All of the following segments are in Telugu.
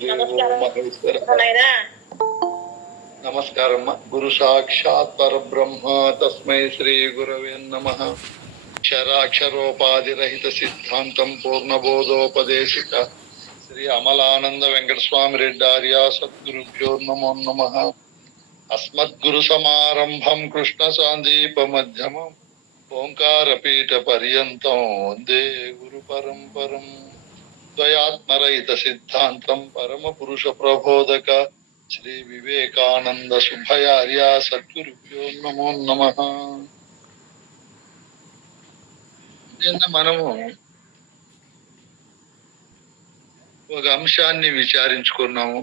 గురుదేవో మహేశ్వర. నమస్కారమ్మ. గురు సాక్షాత్ పరబ్రహ్మ తస్మై శ్రీ గురవే నమః. క్షరాక్షరోపాధిరహిత సిద్ధాంతం పూర్ణబోధోపదేశిక శ్రీ అమలానంద వెంకట స్వామి రెడ్డార్య సద్గురుభ్యో నమో నమః. అస్మద్గురు సమారంభం కృష్ణ సాందీప మధ్యమం ఓంకార పీఠ పర్యంతం వందే గురు పరంపరం. ద్వయాత్మరహిత సిద్ధాంతం పరమ పురుష ప్రబోధక శ్రీ వివేకానంద శుభయార్య సద్గురుభ్యో నమో నమః. నిన్న మనము ఒక అంశాన్ని విచారించుకున్నాము.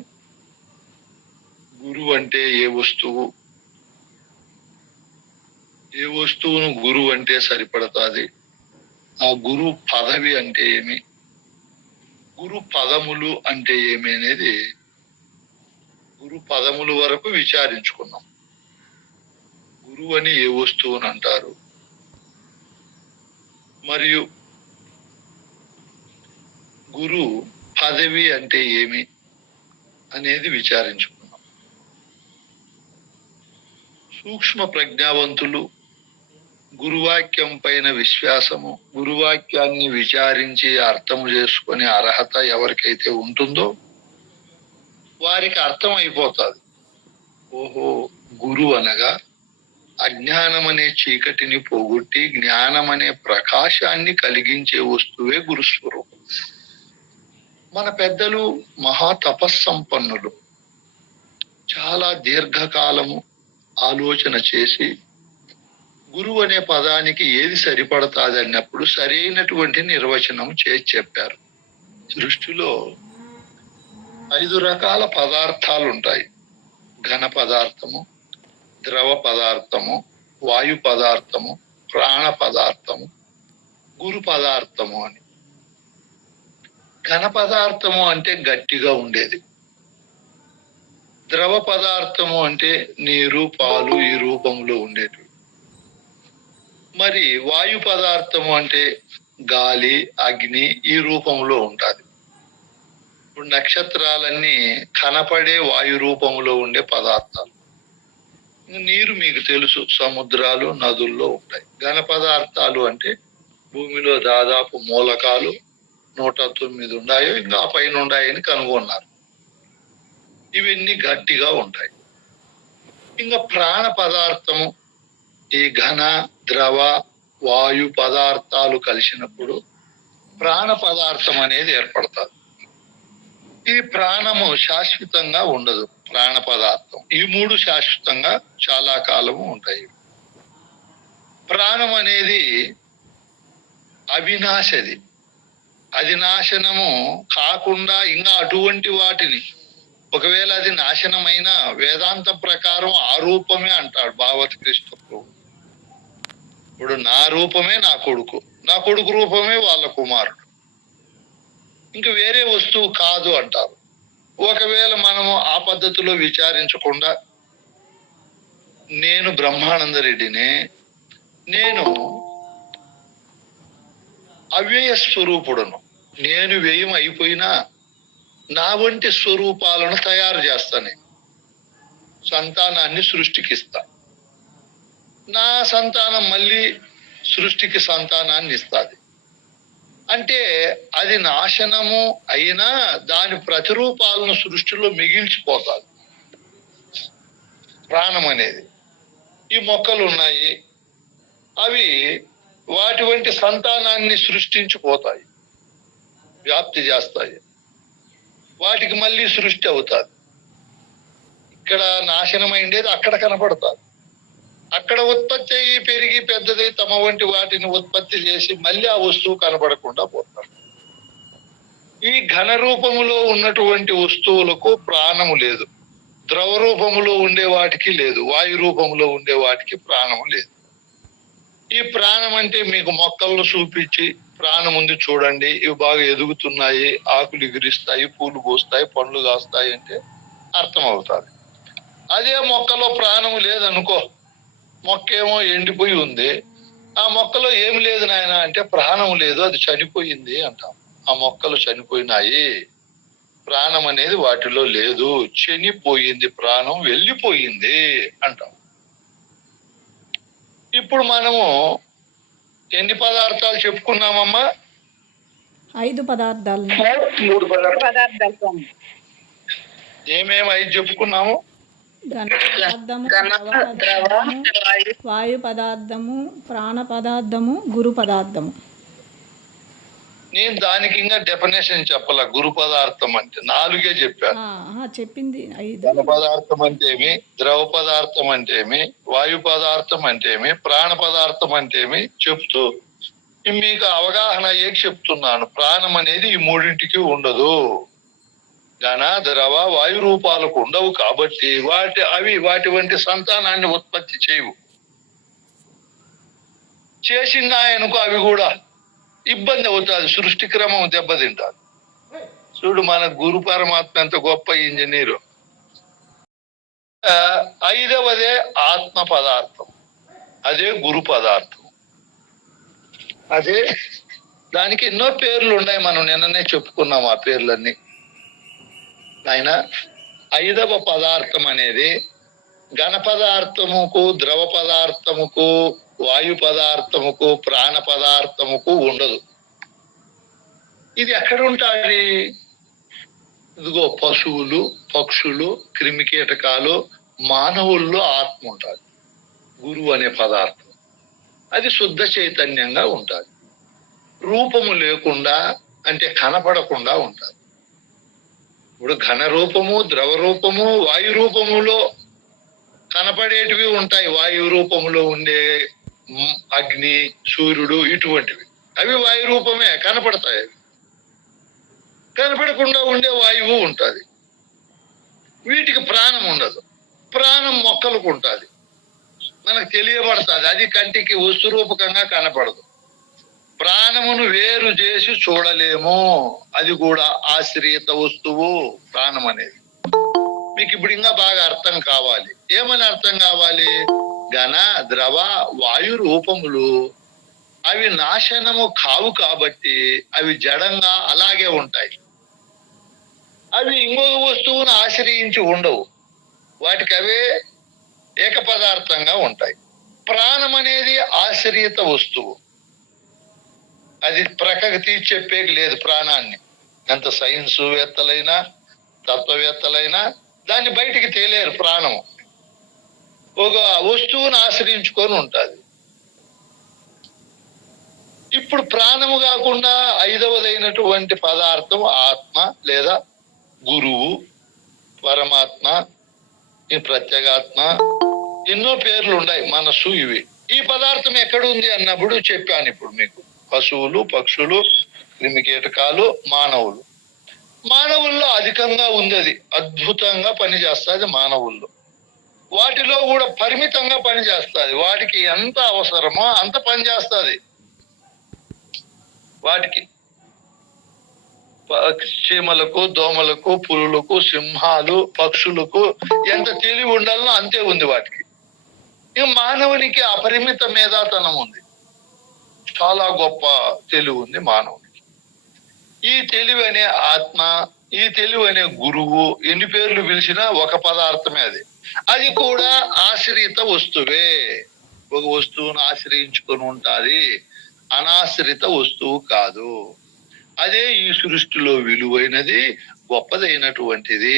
గురువు అంటే ఏ వస్తువు, ఏ వస్తువును గురువు అంటే సరిపడతాది, ఆ గురు పదవి అంటే ఏమి, గురు పదములు అంటే ఏమి అనేది గురు పదముల వరకు విచారించుకున్నాం. గురువు అని ఏ వస్తువుని అంటారు, మరియు గురు పదవి అంటే ఏమి అనేది విచారించుకున్నాం. సూక్ష్మ ప్రజ్ఞావంతులు గురువాక్యం పైన విశ్వాసము, గురువాక్యాన్ని విచారించి అర్థం చేసుకునే అర్హత ఎవరికైతే ఉంటుందో వారికి అర్థం అయిపోతుంది. ఓహో, గురువు అనగా అజ్ఞానం అనే చీకటిని పోగొట్టి జ్ఞానం అనే ప్రకాశాన్ని కలిగించే వస్తువే గురుస్వరూపం. మన పెద్దలు మహా తపస్సంపన్నులు చాలా దీర్ఘకాలము ఆలోచన చేసి గురువు అనే పదానికి ఏది సరిపడతాది అన్నప్పుడు సరైనటువంటి నిర్వచనం చేసి చెప్పారు. సృష్టిలో 5 రకాల పదార్థాలు ఉంటాయి. ఘన పదార్థము, ద్రవ పదార్థము, వాయు పదార్థము, ప్రాణ పదార్థము, గురు పదార్థము అని. ఘన పదార్థము అంటే గట్టిగా ఉండేది. ద్రవ పదార్థము అంటే నీరు, పాలు ఈ రూపంలో ఉండేది. మరి వాయు పదార్థము అంటే గాలి, అగ్ని ఈ రూపంలో ఉంటుంది. ఇప్పుడు నక్షత్రాలన్నీ కనపడే వాయు రూపంలో ఉండే పదార్థాలు. నీరు మీకు తెలుసు, సముద్రాలు, నదుల్లో ఉంటాయి. ఘన పదార్థాలు అంటే భూమిలో దాదాపు మూలకాలు 109 ఉన్నాయో ఇంకా పైన ఉన్నాయని కనుగొన్నారు. ఇవన్నీ గట్టిగా ఉంటాయి. ఇంకా ప్రాణ పదార్థము ఈ ఘన, ద్రవ, వాయు పదార్థాలు కలిసినప్పుడు ప్రాణ పదార్థం అనేది ఏర్పడుతుంది. ఈ ప్రాణము శాశ్వతంగా ఉండదు. ప్రాణ పదార్థం ఈ 3 శాశ్వతంగా చాలా కాలము ఉంటాయి. ప్రాణం అనేది అవినాశది, అది నాశనము కాకుండా ఇంకా అటువంటి వాటిని ఒకవేళ అది నాశనమైన వేదాంత ప్రకారం ఆ రూపమే అంటాడు భాగవత కృష్ణ ప్రభు. ఇప్పుడు నా రూపమే నా కొడుకు, నా కొడుకు రూపమే వాళ్ళ కుమారుడు, ఇంకా వేరే వస్తువు కాదు అంటారు. ఒకవేళ మనము ఆ పద్ధతిలో విచారించకుండా నేను బ్రహ్మానంద రెడ్డినే, నేను అవ్యయ స్వరూపుడును, నేను వ్యయం అయిపోయినా నా వంటి స్వరూపాలను తయారు చేస్తాను, సంతానాన్ని సృష్టికిస్తా, నా సంతానం మళ్ళీ సృష్టికి సంతానాన్ని ఇస్తుంది. అంటే అది నాశనము అయినా దాని ప్రతిరూపాలను సృష్టిలో మిగిల్చిపోతుంది ప్రాణం అనేది. ఈ మొక్కలు ఉన్నాయి, అవి వాటి వంటి సంతానాన్ని సృష్టించిపోతాయి, వ్యాప్తి చేస్తాయి, వాటికి మళ్ళీ సృష్టి అవుతుంది. ఇక్కడ నాశనమైండేది అక్కడ కనపడుతుంది, అక్కడ ఉత్పత్తి అయ్యి పెరిగి పెద్దదై తమ వంటి వాటిని ఉత్పత్తి చేసి మళ్ళీ ఆ వస్తువు కనపడకుండా పోతారు. ఈ ఘన రూపములో ఉన్నటువంటి వస్తువులకు ప్రాణము లేదు, ద్రవ రూపములో ఉండే వాటికి లేదు, వాయు రూపంలో ఉండే వాటికి ప్రాణము లేదు. ఈ ప్రాణం అంటే మీకు మొక్కలను చూపించి ప్రాణం ఉంది చూడండి, ఇవి బాగా ఎదుగుతున్నాయి, ఆకులు ఎగిరిస్తాయి, పూలు పూస్తాయి, పండ్లు కాస్తాయి అంటే అర్థం అవుతుంది. అదే మొక్కలో ప్రాణము లేదనుకో, మొక్క ఏమో ఎండిపోయి ఉంది, ఆ మొక్కలో ఏమి లేదు నాయన అంటే ప్రాణం లేదు, అది చనిపోయింది అంటాం. ఆ మొక్కలు చనిపోయినాయి, ప్రాణం అనేది వాటిలో లేదు, చనిపోయింది, ప్రాణం వెళ్ళిపోయింది అంటాం. ఇప్పుడు మనము ఎన్ని పదార్థాలు చెప్పుకున్నామమ్మా? 5 పదార్థాలు. 3 పదార్థాలు. ఏమేమి 5 చెప్పుకున్నాము? ఘన పదార్థము, ద్రవ పదార్థము, వాయు పదార్థము, ప్రాణ పదార్థము, గురు పదార్థము. నేను దానికి ఇంకా డెఫినేషన్ చెప్పాల. గురు పదార్థం అంటే 4 చెప్పాను. చెప్పింది 5. ఘన పదార్థం అంటే ఏమి, ద్రవ పదార్థం అంటే ఏమి, వాయు పదార్థం అంటే ఏమి, ప్రాణ పదార్థం అంటే ఏమి చెప్తూ మీకు అవగాహన అయ్యేకి చెప్తున్నాను. ప్రాణం అనేది ఈ 3ంటికి ఉండదు. ఘన, ద్రవ, వాయు రూపాలకు ఉండవు కాబట్టి వాటి వంటి సంతానాన్ని ఉత్పత్తి చేయవు. చేసినాయనుకో అవి కూడా ఇబ్బంది అవుతుంది, సృష్టి క్రమం దెబ్బతింటారు. చూడు మన గురు పరమాత్మ ఎంత గొప్ప ఇంజనీరు. 5వదే ఆత్మ పదార్థం, అదే గురు పదార్థం. అదే దానికి ఎన్నో పేర్లు ఉన్నాయి, మనం నిన్ననే చెప్పుకున్నాం ఆ పేర్లన్నీ. ఆయన 5వ పదార్థం అనేది ఘన పదార్థముకు, ద్రవ పదార్థముకు, వాయు పదార్థముకు, ప్రాణ పదార్థముకు ఉండదు. ఇది ఎక్కడ ఉంటుంది? ఇదిగో పశువులు, పక్షులు, క్రిమికీటకాలు, మానవుల్లో ఆత్మ ఉంటుంది. గురువు అనే పదార్థం అది శుద్ధ చైతన్యంగా ఉంటుంది. రూపము లేకుండా అంటే కనపడకుండా ఉంటుంది. ఇప్పుడు ఘన రూపము, ద్రవ రూపము, వాయు రూపములో కనపడేటివి ఉంటాయి. వాయు రూపములో ఉండే అగ్ని, సూర్యుడు ఇటువంటివి అవి వాయు రూపమే, కనపడతాయి. అవి కనపడకుండా ఉండే వాయువు ఉంటుంది. వీటికి ప్రాణం ఉండదు. ప్రాణం మొక్కలకు ఉంటుంది, మనకు తెలియబడుతుంది. అది కంటికి వస్తు రూపకంగా కనపడదు. ప్రాణమును వేరు చేసి చూడలేము, అది కూడా ఆశ్రిత వస్తువు ప్రాణం అనేది. మీకు ఇప్పుడు ఇంకా బాగా అర్థం కావాలి. ఏమని అర్థం కావాలి? ఘన, ద్రవ, వాయు రూపములు అవి నాశనము కావు కాబట్టి అవి జడంగా అలాగే ఉంటాయి. అవి ఇంకొక వస్తువును ఆశ్రయించి ఉండవు, వాటికి అవే ఏక పదార్థంగా ఉంటాయి. ప్రాణం అనేది ఆశ్రిత వస్తువు, అది ప్రకృతి చెప్పేకి లేదు. ప్రాణాన్ని ఎంత సైన్స్ వేత్తలైనా తత్వవేత్తలైనా దాన్ని బయటికి తేలేరు. ప్రాణము ఒక వస్తువును ఆశ్రయించుకొని ఉంటుంది. ఇప్పుడు ప్రాణము కాకుండా 5వదైనటువంటి పదార్థం ఆత్మ లేదా గురువు, పరమాత్మ, ఈ ప్రత్యేగాత్మ, ఎన్నో పేర్లు ఉన్నాయి, మనస్సు. ఇవి ఈ పదార్థం ఎక్కడుంది అన్నప్పుడు చెప్పాను ఇప్పుడు మీకు. పశువులు, పక్షులు, క్రిమికీటకాలు, మానవులు. మానవుల్లో అధికంగా ఉంది, అది అద్భుతంగా పనిచేస్తుంది. మానవుల్లో వాటిలో కూడా పరిమితంగా పనిచేస్తుంది. వాటికి ఎంత అవసరమో అంత పనిచేస్తుంది. వాటికి చీమలకు, దోమలకు, పులులకు, సింహాలు, పక్షులకు ఎంత తెలివి ఉండాలనో అంతే ఉంది వాటికి. ఇక మానవునికి అపరిమిత మేధాతనం ఉంది, చాలా గొప్ప తెలివి ఉంది మానవునికి. ఈ తెలివి అనే ఆత్మ, ఈ తెలివి అనే గురువు, ఎన్ని పేర్లు పిలిచినా ఒక పదార్థమే అది. అది కూడా ఆశ్రిత వస్తువే, ఒక వస్తువును ఆశ్రయించుకొని ఉంటుంది, అనాశ్రిత వస్తువు కాదు. అదే ఈ సృష్టిలో విలువైనది, గొప్పదైనటువంటిది,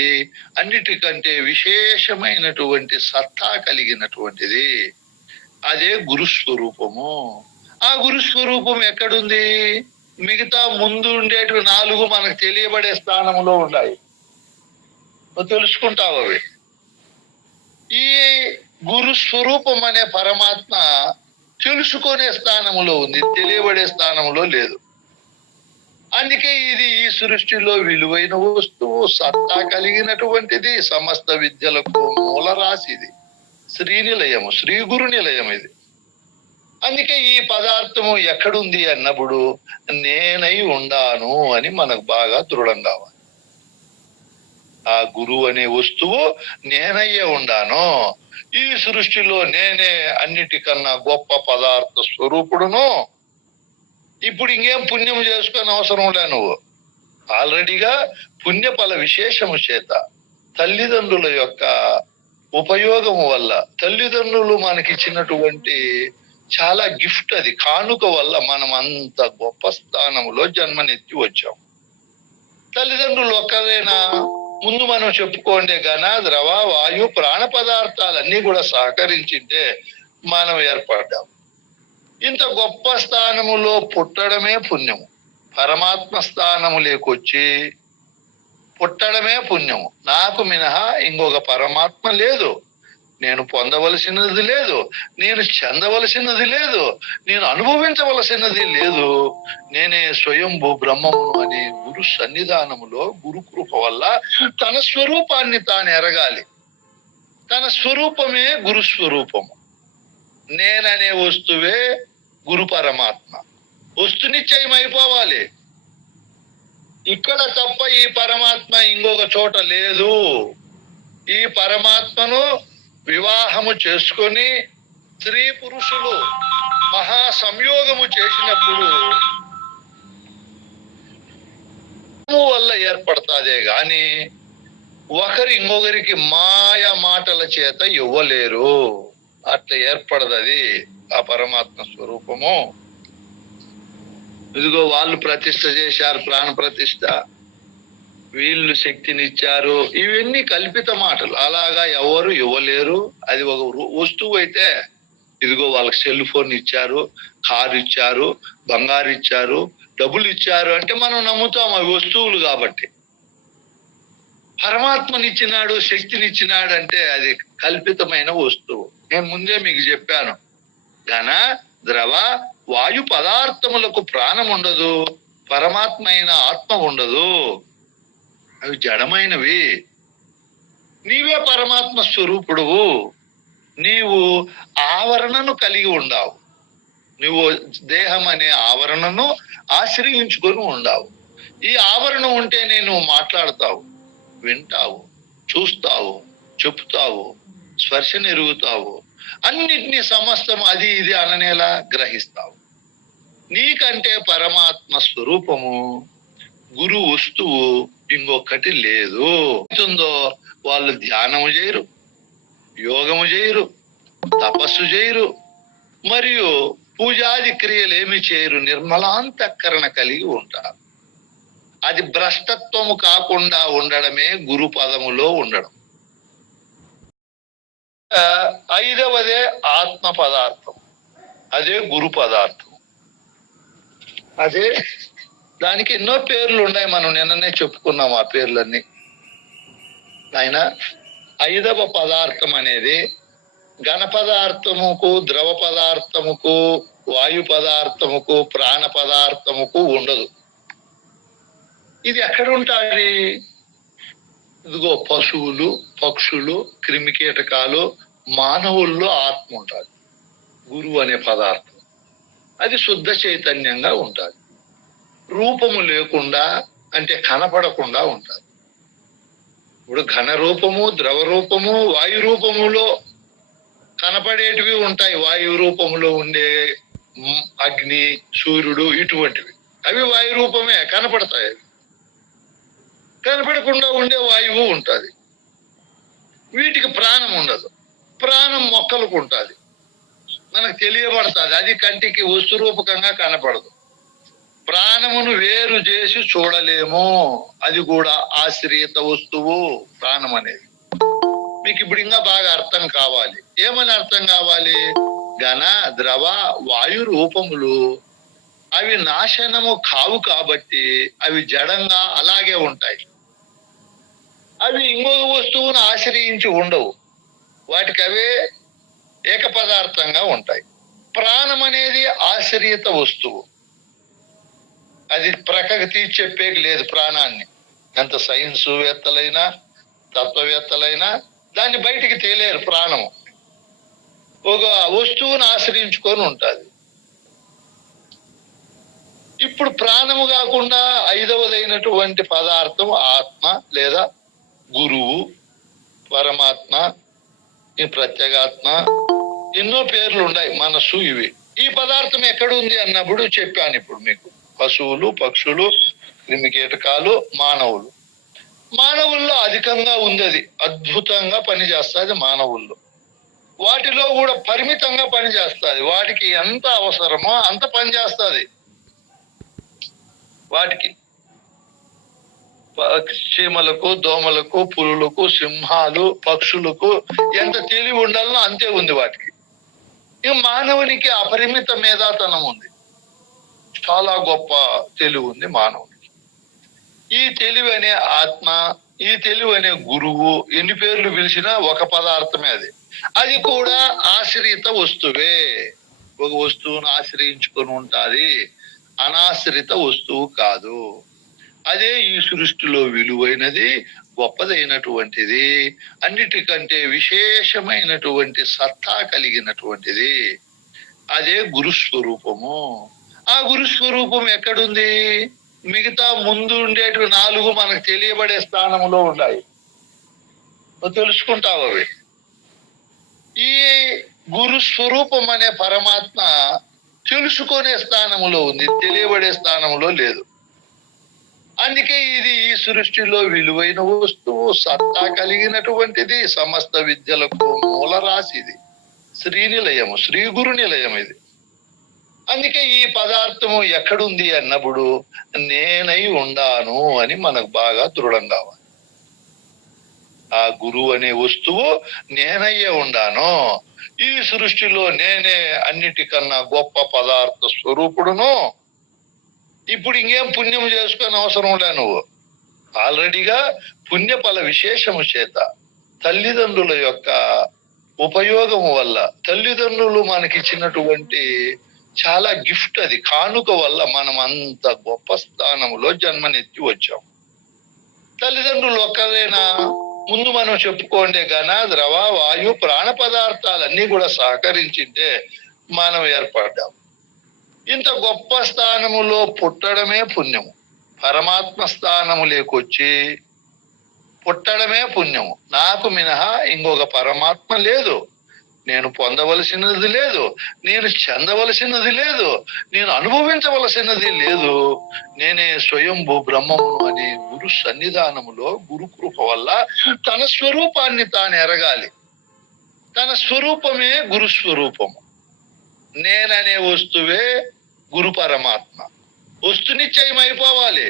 అన్నిటికంటే విశేషమైనటువంటి సత్తా కలిగినటువంటిది. అదే గురుస్వరూపము. ఆ గురుస్వరూపం ఎక్కడుంది? మిగతా ముందు ఉండేటి 4 మనకు తెలియబడే స్థానంలో ఉన్నాయి, తెలుసుకుంటావు అవి. ఈ గురు స్వరూపం అనే పరమాత్మ తెలుసుకునే స్థానంలో ఉంది, తెలియబడే స్థానంలో లేదు. అందుకే ఇది ఈ సృష్టిలో విలువైన వస్తువు, సత్తా కలిగినటువంటిది, సమస్త విద్యలకు మూలరాశి. ఇది శ్రీనిలయము, శ్రీ గురు నిలయం ఇది. అందుకే ఈ పదార్థము ఎక్కడుంది అన్నప్పుడు నేనై ఉండాను అని మనకు బాగా దృఢం కావాలి. ఆ గురువు అనే వస్తువు నేనయ్యే ఉండాను. ఈ సృష్టిలో నేనే అన్నిటికన్నా గొప్ప పదార్థ స్వరూపుడును. ఇప్పుడు ఇంకేం పుణ్యం చేసుకొని అవసరం లే, నువ్వు ఆల్రెడీగా పుణ్యఫల విశేషము చేత తల్లిదండ్రుల యొక్క ఉపయోగము వల్ల, తల్లిదండ్రులు మనకిచ్చినటువంటి చాలా గిఫ్ట్, అది కానుక వల్ల మనం అంత గొప్ప స్థానంలో జన్మనెత్తి వచ్చాం. తల్లిదండ్రులు ఒక్కరేనా? ముందు మనం చెప్పుకోండి, ఘన ద్రవ వాయు ప్రాణ పదార్థాలన్నీ కూడా సహకరించింటే మనం ఏర్పడ్డాం. ఇంత గొప్ప స్థానములో పుట్టడమే పుణ్యము. పరమాత్మ స్థానము లేకొచ్చి పుట్టడమే పుణ్యము. నాకు మినహా ఇంకొక పరమాత్మ లేదు, నేను పొందవలసినది లేదు, నేను చెందవలసినది లేదు, నేను అనుభవించవలసినది లేదు. నేనే స్వయంభూ బ్రహ్మమును అనే గురు సన్నిధానములో గురు కృప వల్ల తన స్వరూపాన్ని తాను ఎరగాలి. తన స్వరూపమే గురు స్వరూపము. నేననే వస్తువే గురు పరమాత్మ. వస్తునిశ్చయం అయిపోవాలి. ఇక్కడ తప్ప ఈ పరమాత్మ ఇంకొక చోట లేదు. ఈ పరమాత్మను వివాహము చేసుకొని స్త్రీ పురుషులు మహా సంయోగము చేసినప్పుడు వల్ల ఏర్పడతాదే గాని ఒకరి ఇంకొకరికి మాయ మాటల చేత ఇవ్వలేరు. అట్లా ఏర్పడదది ఆ పరమాత్మ స్వరూపము. ఇదిగో వాళ్ళు ప్రతిష్ఠ చేశారు, ప్రాణ ప్రతిష్ఠ, వీళ్ళు శక్తినిచ్చారు, ఇవన్నీ కల్పిత మాటలు. అలాగా ఎవరు ఇవ్వలేరు. అది ఒక వస్తువు అయితే, ఇదిగో వాళ్ళకి సెల్ ఫోన్ ఇచ్చారు, కారు ఇచ్చారు, బంగారు ఇచ్చారు, డబ్బులు ఇచ్చారు అంటే మనం నమ్ముతాం, అవి వస్తువులు కాబట్టి. పరమాత్మనిచ్చినాడు, శక్తినిచ్చినాడు అంటే అది కల్పితమైన వస్తువు. నేను ముందే మీకు చెప్పాను, ఘన ద్రవ వాయు పదార్థములకు ప్రాణం ఉండదు, పరమాత్మ అయిన ఆత్మ ఉండదు. అవి జడమైనవి. నీవే పరమాత్మ స్వరూపుడువు. నీవు ఆవరణను కలిగి ఉండావు. నువ్వు దేహం అనే ఆవరణను ఆశ్రయించుకొని ఉండావు. ఈ ఆవరణ ఉంటేనే నువ్వు మాట్లాడతావు, వింటావు, చూస్తావు, చెప్తావు, స్పర్శను ఎరుగుతావు, అన్నిటినీ సమస్తం అది ఇది అననేలా గ్రహిస్తావు. నీకంటే పరమాత్మ స్వరూపము గురు వస్తువు ఇంకొకటి లేదు. వాళ్ళు ధ్యానము చేయరు, యోగము చేయరు, తపస్సు చేయరు, మరియు పూజాది క్రియలు ఏమి చేయరు. నిర్మలాంతఃకరణ కలిగి ఉంటారు. అది భ్రష్టత్వము కాకుండా ఉండడమే గురు పదములో ఉండడం. ఐదవదే ఆత్మ పదార్థం, అదే గురు పదార్థం. అదే దానికి ఎన్నో పేర్లు ఉన్నాయి, మనం నిన్ననే చెప్పుకున్నాం ఆ పేర్లన్నీ. ఆయన ఐదవ పదార్థం అనేది ఘన పదార్థముకు, ద్రవ పదార్థముకు, వాయు పదార్థముకు, ప్రాణ పదార్థముకు ఉండదు. ఇది ఎక్కడ ఉంటుంది? ఇదిగో పశువులు, పక్షులు, క్రిమికీటకాలు, మానవుల్లో ఆత్మ ఉంటుంది. గురువు అనే పదార్థం అది శుద్ధ చైతన్యంగా ఉంటుంది. రూపము లేకుండా అంటే కనపడకుండా ఉంటుంది. ఇప్పుడు ఘన రూపము, ద్రవ రూపము, వాయు రూపములో కనపడేటివి ఉంటాయి. వాయు రూపములో ఉండే అగ్ని, సూర్యుడు, ఇటువంటివి అవి వాయు రూపమే, కనపడతాయి. కనపడకుండా ఉండే వాయువు ఉంటుంది. వీటికి ప్రాణం ఉండదు. ప్రాణం మొక్కలకు ఉంటుంది, మనకు తెలియబడుతుంది. అది కంటికి వస్తు రూపకంగా కనపడదు. ప్రాణమును వేరు చేసి చూడలేము. అది కూడా ఆశ్రిత వస్తువు ప్రాణం అనేది. మీకు ఇప్పుడు ఇంకా బాగా అర్థం కావాలి. ఏమని అర్థం కావాలి? ఘన ద్రవ వాయు రూపములు అవి నాశనము కావు కాబట్టి అవి జడంగా అలాగే ఉంటాయి. అవి ఇంకొక వస్తువును ఆశ్రయించి ఉండవు. వాటికి అవే ఏక పదార్థంగా ఉంటాయి. ప్రాణం అనేది ఆశ్రిత వస్తువు. అది ప్రక్కకి తీసి చెప్పేకి లేదు. ప్రాణాన్ని ఎంత సైన్స్ వేత్తలైనా తత్వవేత్తలైనా దాన్ని బయటికి తేలేరు. ప్రాణము ఒక వస్తువును ఆశ్రయించుకొని ఉంటుంది. ఇప్పుడు ప్రాణము కాకుండా ఐదవదైనటువంటి పదార్థం ఆత్మ లేదా గురువు, పరమాత్మ, ఈ ప్రత్యేగాత్మ, ఎన్నో పేర్లు ఉన్నాయి. మనస్సు, ఇవి. ఈ పదార్థం ఎక్కడుంది అన్నప్పుడు చెప్పాను ఇప్పుడు మీకు. పశువులు, పక్షులు, క్రిమికీటకాలు, మానవులు. మానవుల్లో అధికంగా ఉంది, అది అద్భుతంగా పనిచేస్తుంది మానవుల్లో. వాటిలో కూడా పరిమితంగా పనిచేస్తుంది. వాటికి ఎంత అవసరమో అంత పనిచేస్తుంది. వాటికి చీమలకు, దోమలకు, పులులకు, సింహాలు, పక్షులకు ఎంత తెలివి ఉండాలనో అంతే ఉంది వాటికి. ఇక మానవునికి అపరిమిత మేధాతనం ఉంది. చాలా గొప్ప తెలివి ఉంది మానవునికి. ఈ తెలివి అనే ఆత్మ, ఈ తెలివి అనే గురువు, ఎన్ని పేర్లు పిలిచినా ఒక పదార్థమే అది. అది కూడా ఆశ్రిత వస్తువే. ఒక వస్తువును ఆశ్రయించుకొని ఉంటాది, అనాశ్రిత వస్తువు కాదు. అదే ఈ సృష్టిలో విలువైనది, గొప్పదైనటువంటిది, అన్నిటికంటే విశేషమైనటువంటి సత్తా కలిగినటువంటిది. అదే గురుస్వరూపము. ఆ గురుస్వరూపం ఎక్కడుంది? మిగతా ముందు ఉండేటివి 4 మనకు తెలియబడే స్థానంలో ఉన్నాయి. తెలుసుకుంటావు అవి. ఈ గురు స్వరూపం అనే పరమాత్మ తెలుసుకునే స్థానంలో ఉంది, తెలియబడే స్థానంలో లేదు. అందుకే ఇది ఈ సృష్టిలో విలువైన వస్తువు, సత్తా కలిగినటువంటిది, సమస్త విద్యలకు మూలరాశిది, శ్రీనిలయము, శ్రీ గురు నిలయం ఇది. అందుకే ఈ పదార్థము ఎక్కడుంది అన్నప్పుడు నేనై ఉండాను అని మనకు బాగా దృఢం కావాలి. ఆ గురువు అనే వస్తువు నేనయ్యే ఉండాను. ఈ సృష్టిలో నేనే అన్నిటికన్నా గొప్ప పదార్థ స్వరూపుడును. ఇప్పుడు ఇంకేం పుణ్యం చేసుకొని అవసరం లే. నువ్వు ఆల్రెడీగా పుణ్యఫల విశేషము చేత, తల్లిదండ్రుల యొక్క ఉపయోగము వల్ల, తల్లిదండ్రులు మనకిచ్చినటువంటి చాలా గిఫ్ట్, అది కానుక వల్ల మనం అంత గొప్ప స్థానంలో జన్మనెత్తి వచ్చాం. తల్లిదండ్రులు ఒక్కరేనా? ముందు మనం చెప్పుకోండి, ఘన, ద్రవ, వాయు, ప్రాణ పదార్థాలన్నీ కూడా సహకరించింటే మనం ఏర్పడ్డాం. ఇంత గొప్ప స్థానములో పుట్టడమే పుణ్యము. పరమాత్మ స్థానము లేకొచ్చి పుట్టడమే పుణ్యము. నాకు మినహా ఇంకొక పరమాత్మ లేదు, నేను పొందవలసినది లేదు, నేను చెందవలసినది లేదు, నేను అనుభవించవలసినది లేదు. నేనే స్వయంభూ బ్రహ్మము అనే గురు సన్నిధానములో గురు కృప వల్ల తన స్వరూపాన్ని తాను ఎరగాలి. తన స్వరూపమే గురు స్వరూపము. నేననే వస్తువే గురు పరమాత్మ. వస్తునిశ్చయం అయిపోవాలి.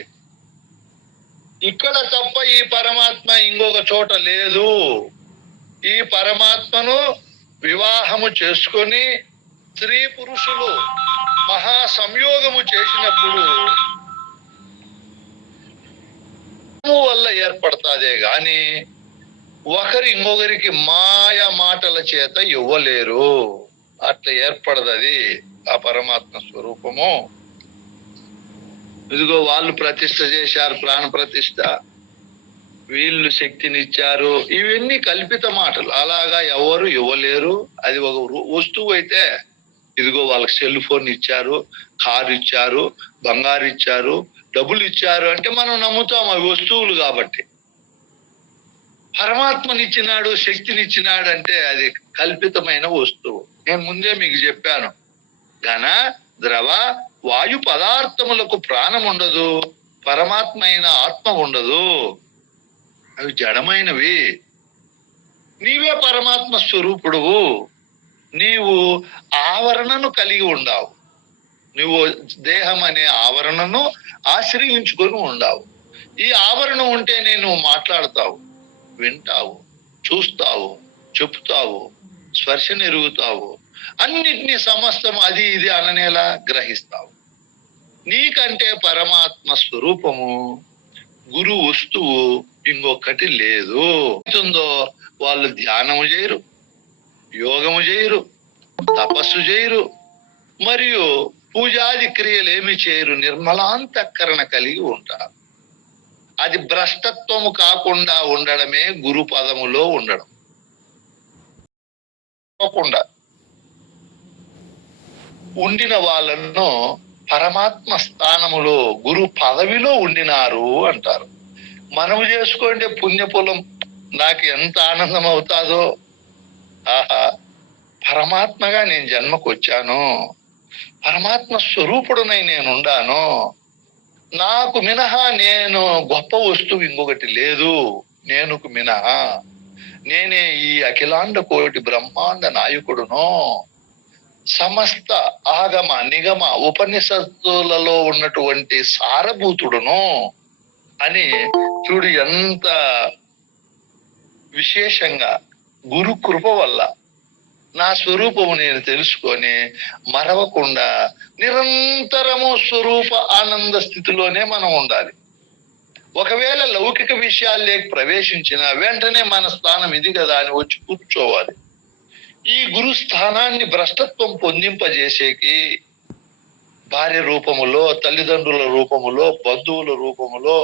ఇక్కడ తప్ప ఈ పరమాత్మ ఇంకొక చోట లేదు. ఈ పరమాత్మను వివాహము చేసుకొని స్త్రీ పురుషులు మహా సంయోగము చేసినప్పుడు వల్ల ఏర్పడతాదే గాని ఒకరి ఇంకొకరికి మాయ మాటల చేత ఇవ్వలేరు. అట్లా ఏర్పడదది ఆ పరమాత్మ స్వరూపము. ఇదిగో వాళ్ళు ప్రతిష్ఠ చేశారు, ప్రాణ ప్రతిష్ఠ, వీళ్ళు శక్తినిచ్చారు, ఇవన్నీ కల్పిత మాటలు. అలాగా ఎవరు ఇవ్వలేరు. అది ఒక వస్తువు అయితే ఇదిగో వాళ్ళకి సెల్ ఫోన్ ఇచ్చారు, కారు ఇచ్చారు, బంగారు ఇచ్చారు, డబ్బులు ఇచ్చారు అంటే మనం నమ్ముతాం అవి వస్తువులు కాబట్టి. పరమాత్మనిచ్చినాడు, శక్తినిచ్చినాడు అంటే అది కల్పితమైన వస్తువు. నేను ముందే మీకు చెప్పాను, ఘన, ద్రవ, వాయు పదార్థములకు ప్రాణం ఉండదు, పరమాత్మ అయిన ఆత్మ ఉండదు. అవి జడమైనవి. నీవే పరమాత్మ స్వరూపుడువు. నీవు ఆవరణను కలిగి ఉండావు. నువ్వు దేహం అనే ఆవరణను ఆశ్రయించుకొని ఉండావు. ఈ ఆవరణ ఉంటేనే నువ్వు మాట్లాడతావు, వింటావు, చూస్తావు, చెప్తావు, స్పర్శను ఎరుగుతావు, అన్నిటినీ సమస్తం అది ఇది అననేలా గ్రహిస్తావు. నీకంటే పరమాత్మ స్వరూపము గురు వస్తువు ఇంకొకటి లేదు. వాళ్ళు ధ్యానము చేయరు, యోగము చేయరు, తపస్సు చేయరు, మరియు పూజాది క్రియలు ఏమి చేయరు. నిర్మలాంతఃకరణ కలిగి ఉంటారు. అది భ్రష్టత్వము కాకుండా ఉండడమే గురు పదములో ఉండడం. ఉండిన వాళ్ళను పరమాత్మ స్థానములో గురు పదవిలో ఉండినారు అంటారు. మనము చేసుకోండి పుణ్యఫలం నాకు ఎంత ఆనందం అవుతాదో. ఆహా, పరమాత్మగా నేను జన్మకు వచ్చాను, పరమాత్మ స్వరూపుడునై నేను ఉండాను, నాకు మినహా నేను గొప్ప వస్తువు ఇంకొకటి లేదు. నేనుకు మినహా నేనే ఈ అఖిలాండ కోటి బ్రహ్మాండ నాయకుడును, సమస్త ఆగమ నిగమ ఉపనిషత్తులలో ఉన్నటువంటి సారభూతుడును అని చూడు ఎంత విశేషంగా గురు కృప వల్ల నా స్వరూపము నేను తెలుసుకొని మరవకుండా నిరంతరము స్వరూప ఆనంద స్థితిలోనే మనం ఉండాలి. ఒకవేళ లౌకిక విషయాల్లోకి ప్రవేశించిన వెంటనే మన స్థానం ఇది కదా అని వచ్చి కూర్చోవాలి. ఈ గురు స్థానాన్ని భ్రష్టత్వం పొందింపజేసేకి భార్య రూపములో, తల్లిదండ్రుల రూపములో, బంధువుల రూపములో,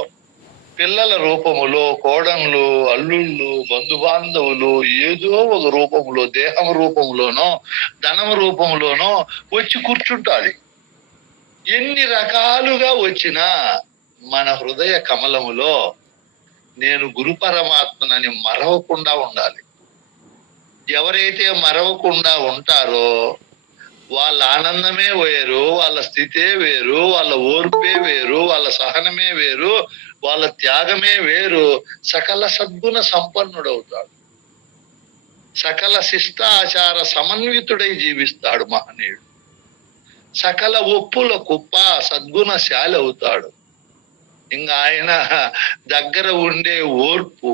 పిల్లల రూపములో, కోడన్లు, అల్లుళ్ళు, బంధుబాంధవులు ఏదో ఒక రూపంలో, దేహం రూపంలోనో ధనం రూపంలోనో వచ్చి కూర్చుంటాది. ఎన్ని రకాలుగా వచ్చినా మన హృదయ కమలములో నేను గురు పరమాత్మనని మరవకుండా ఉండాలి. ఎవరైతే మరవకుండా ఉంటారో వాళ్ళ ఆనందమే వేరు, వాళ్ళ స్థితే వేరు, వాళ్ళ ఓర్పే వేరు, వాళ్ళ సహనమే వేరు, వాళ్ళ త్యాగమే వేరు. సకల సద్గుణ సంపన్నుడవుతాడు, సకల శిష్టాచార సమన్వితుడై జీవిస్తాడు మహనీయుడు. సకల ఒప్పుల కుప్ప సద్గుణశాలి అవుతాడు. ఇంకా ఆయన దగ్గర ఉండే ఓర్పు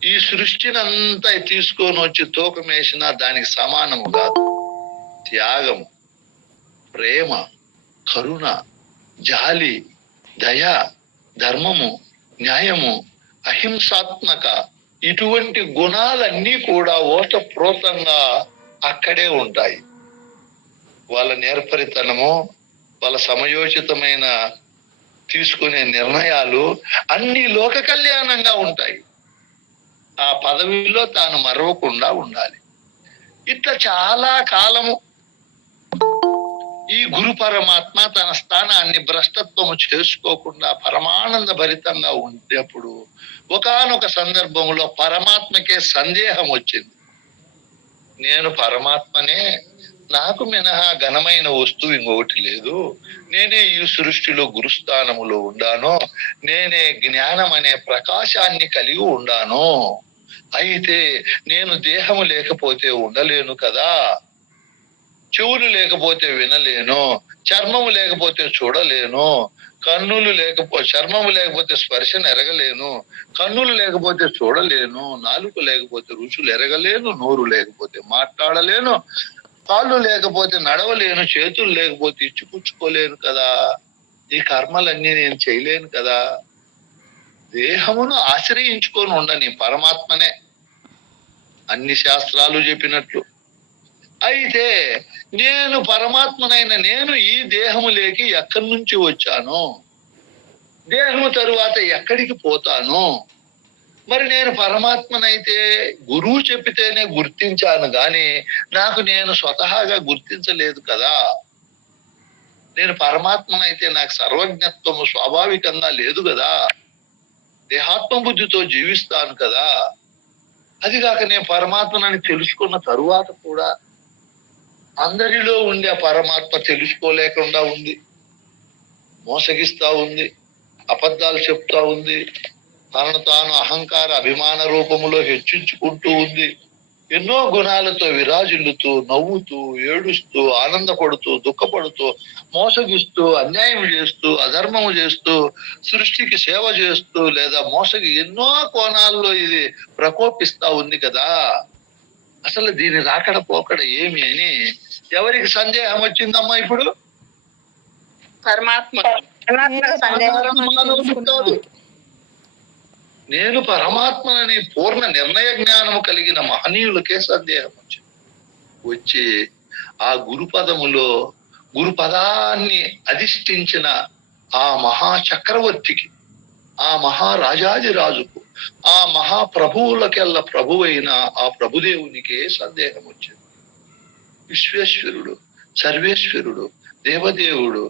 ఈ సృష్టినంతా తీసుకొని వచ్చి తూకమేసినా దానికి సమానము కాదు. త్యాగము, ప్రేమ, కరుణ, జాలి, దయ, ధర్మము, న్యాయము, అహింసాత్మక ఇటువంటి గుణాలన్నీ కూడా ఓతప్రోతంగా అక్కడే ఉంటాయి. వాళ్ళ నేర్పరితనము, వాళ్ళ సమయోచితమైన తీసుకునే నిర్ణయాలు అన్ని లోక కళ్యాణంగా ఉంటాయి. ఆ పదవిలో తాను మరవకుండా ఉండాలి. ఇట్లా చాలా కాలము ఈ గురు పరమాత్మ తన స్థానాన్ని భ్రష్టత్వము చేసుకోకుండా పరమానంద భరితంగా ఉండేప్పుడు ఒకానొక సందర్భంలో పరమాత్మకే సందేహం వచ్చింది. నేను పరమాత్మనే, నాకు మినహా ఘనమైన వస్తువు ఇంకొకటి లేదు, నేనే ఈ సృష్టిలో గురుస్థానములో ఉండాను, నేనే జ్ఞానం అనే ప్రకాశాన్ని కలిగి ఉండాను. అయితే నేను దేహము లేకపోతే ఉండలేను కదా, చెవులు లేకపోతే వినలేను, చర్మము లేకపోతే చూడలేను, చర్మము లేకపోతే స్పర్శను ఎరగలేను, కన్నులు లేకపోతే చూడలేను, నాలుక లేకపోతే రుచులు ఎరగలేను, నోరు లేకపోతే మాట్లాడలేను, కాళ్ళు లేకపోతే నడవలేను, చేతులు లేకపోతే ఇచ్చిపుచ్చుకోలేను కదా, ఈ కర్మలన్నీ నేను చేయలేను కదా. దేహమును ఆశ్రయించుకొని ఉండని పరమాత్మనే అన్ని శాస్త్రాలు చెప్పినట్లు. అయితే నేను పరమాత్మనైన నేను ఈ దేహము లేకి ఎక్కడి నుంచి వచ్చాను, దేహము తరువాత ఎక్కడికి పోతాను? మరి నేను పరమాత్మనైతే గురువు చెప్పితేనే గుర్తించాను గాని నాకు నేను స్వతహాగా గుర్తించలేదు కదా. నేను పరమాత్మనైతే నాకు సర్వజ్ఞత్వము స్వాభావికంగా లేదు కదా, దేహాత్మ బుద్ధితో జీవిస్తాను కదా. అది కాక నేను పరమాత్మనని తెలుసుకున్న తరువాత కూడా అందరిలో ఉండే పరమాత్మ తెలుసుకోలేకుండా ఉంది, మోసగిస్తా ఉంది, అబద్ధాలు చెప్తా ఉంది, తనను తాను అహంకార అభిమాన రూపములో హెచ్చించుకుంటూ ఉంది. ఎన్నో గుణాలతో విరాజిల్లుతూ, నవ్వుతూ, ఏడుస్తూ, ఆనందపడుతూ, దుఃఖపడుతూ, మోసగిస్తూ, అన్యాయం చేస్తూ, అధర్మము చేస్తూ, సృష్టికి సేవ చేస్తూ, లేదా ఎన్నో కోణాల్లో ఇది ప్రకోపిస్తా ఉంది కదా. అసలు దీని రాకడ పోకడ ఏమి అని ఎవరికి సందేహం వచ్చిందమ్మా? ఇప్పుడు పరమాత్మ నేను పరమాత్మనని పూర్ణ నిర్ణయ జ్ఞానము కలిగిన మహనీయులకే సందేహం వచ్చి ఆ గురుపదములో గురుపదాన్ని అధిష్ఠించిన ఆ మహాచక్రవర్తికి, ఆ మహారాజాదిరాజుకు, ఆ మహాప్రభువులకెల్ల ప్రభువైన ఆ ప్రభుదేవునికే సందేహం వచ్చింది. విశ్వేశ్వరుడు, సర్వేశ్వరుడు, దేవదేవుడు,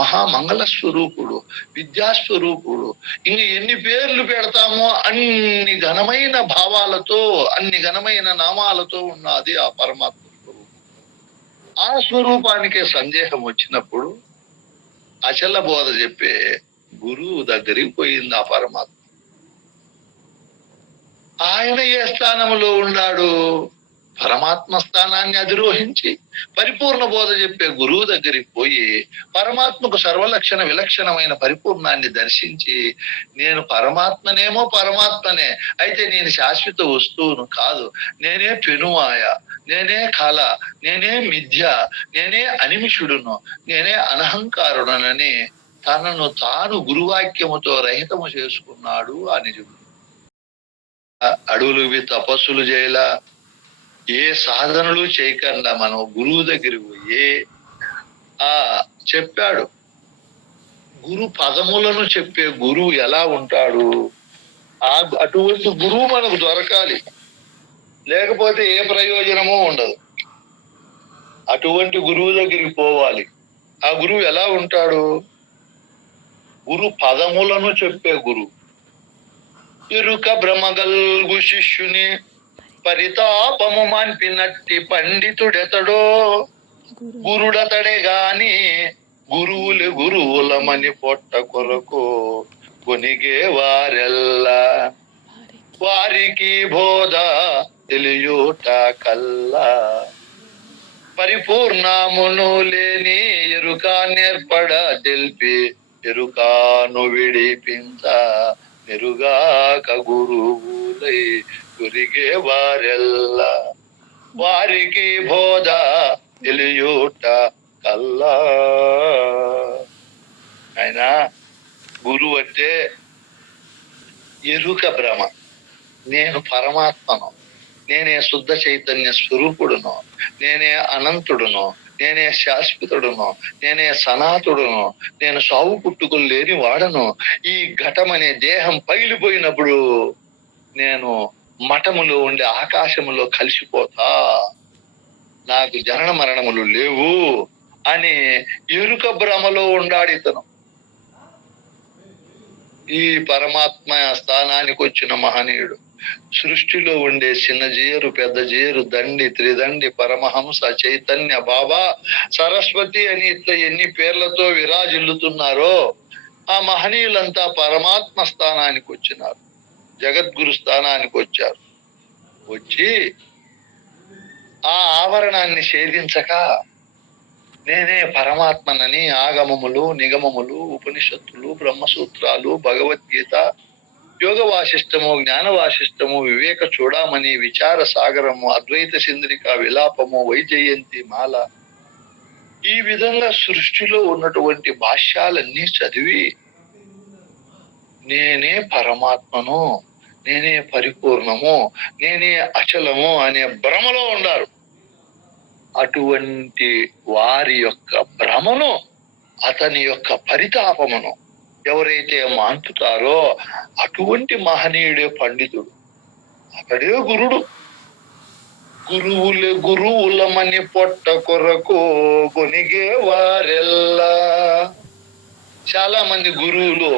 మహామంగళ స్వరూపుడు, విద్యాస్వరూపుడు, ఇంక ఎన్ని పేర్లు పెడతామో అన్ని ఘనమైన భావాలతో, అన్ని ఘనమైన నామాలతో ఉన్నది ఆ పరమాత్మ స్వరూపం. ఆ స్వరూపానికే సందేహం వచ్చినప్పుడు అచల బోధ చెప్పే గురువు దగ్గరికి పోయింది ఆ పరమాత్మ. ఆయన ఏ స్థానంలో ఉన్నాడు? పరమాత్మ స్థానాన్ని అధిరోహించి పరిపూర్ణ బోధ చెప్పే గురువు దగ్గరికి పోయి పరమాత్మకు సర్వలక్షణ విలక్షణమైన పరిపూర్ణాన్ని దర్శించి, నేను పరమాత్మనేమో పరమాత్మనే, అయితే నేను శాశ్వత వస్తువును కాదు, నేనే పెనుమాయ, నేనే కళ, నేనే మిథ్య, నేనే అనిమిషుడును, నేనే అనహంకారుడనని తనను తాను గురువాక్యముతో రహితము చేసుకున్నాడు ఆ నిజుడు. అడవులు తపస్సులు చేయలా, ఏ సాధనలు చేయకుండా మనం గురువు దగ్గరికి పోయి చెప్పాడు. గురు పదములను చెప్పే గురువు ఎలా ఉంటాడు? అటువంటి గురువు మనకు దొరకాలి, లేకపోతే ఏ ప్రయోజనమూ ఉండదు. అటువంటి గురువు దగ్గరికి పోవాలి. ఆ గురువు ఎలా ఉంటాడు? గురు పదములను చెప్పే గురువు. ఎరుక భ్రమగల్గు శిష్యుని పరితాపము మాన్పినట్టి పండితుడెతడో, గురుడతడే గాని గురువులు గురువులమని పొట్ట కొరకు కొనిగే వారెల్లా, వారికి బోధ తెలియుట కల్లా పరిపూర్ణమును లేని ఎరుక నేర్పడ తెలిపి ఎరుకాను విడిపించ మెరుగాక గురువులై గురిగే వారెల్లా, వారికి బోధ తెలియుట కల్లా. ఆయన గురువు అంటే ఎరుక భ్రమ. నేను పరమాత్మను, నేనే శుద్ధ చైతన్య స్వరూపుడును, నేనే అనంతుడును, నేనే శాశ్వతుడును, నేనే సనాతుడును, నేను సావు పుట్టుకులు లేని వాడను. ఈ ఘటమనే దేహం పగిలిపోయినప్పుడు నేను మఠములో ఉండే ఆకాశములో కలిసిపోతా, నాకు జనన మరణములు లేవు అని ఎరుక భ్రమలో ఉండాడు ఇతను. ఈ పరమాత్మ స్థానానికి వచ్చిన మహనీయుడు సృష్టిలో ఉండే చిన్న జీయరు, పెద్ద జీయరు, దండి, త్రిదండి, పరమహంస, చైతన్య, బాబా, సరస్వతి అని ఇట్లా ఎన్ని పేర్లతో విరాజిల్లుతున్నారో ఆ మహనీయులంతా పరమాత్మ స్థానానికి వచ్చినారు, జగద్గురు స్థానానికి వచ్చారు. వచ్చి ఆ ఆవరణాన్ని ఛేదించక నేనే పరమాత్మనని ఆగమములు, నిగమములు, ఉపనిషత్తులు, బ్రహ్మసూత్రాలు, భగవద్గీత, యోగ వాసిష్టము, జ్ఞాన వాసిష్టము, వివేక చూడమని, విచార సాగరము, అద్వైత సింద్రిక, విలాపము, వైజయంతి మాల, ఈ విధంగా సృష్టిలో ఉన్నటువంటి భాష్యాలన్నీ చదివి నేనే పరమాత్మను, నేనే పరిపూర్ణము, నేనే అచలము అనే భ్రమలో ఉండారు. అటువంటి వారి యొక్క భ్రమను, అతని యొక్క పరితాపమును ఎవరైతే మాన్పుతారో అటువంటి మహనీయుడే పండితుడు, అతడే గురుడు. గురువులమని పొట్ట కొరకు కొనిగే వారెల్లా. చాలా మంది గురువులు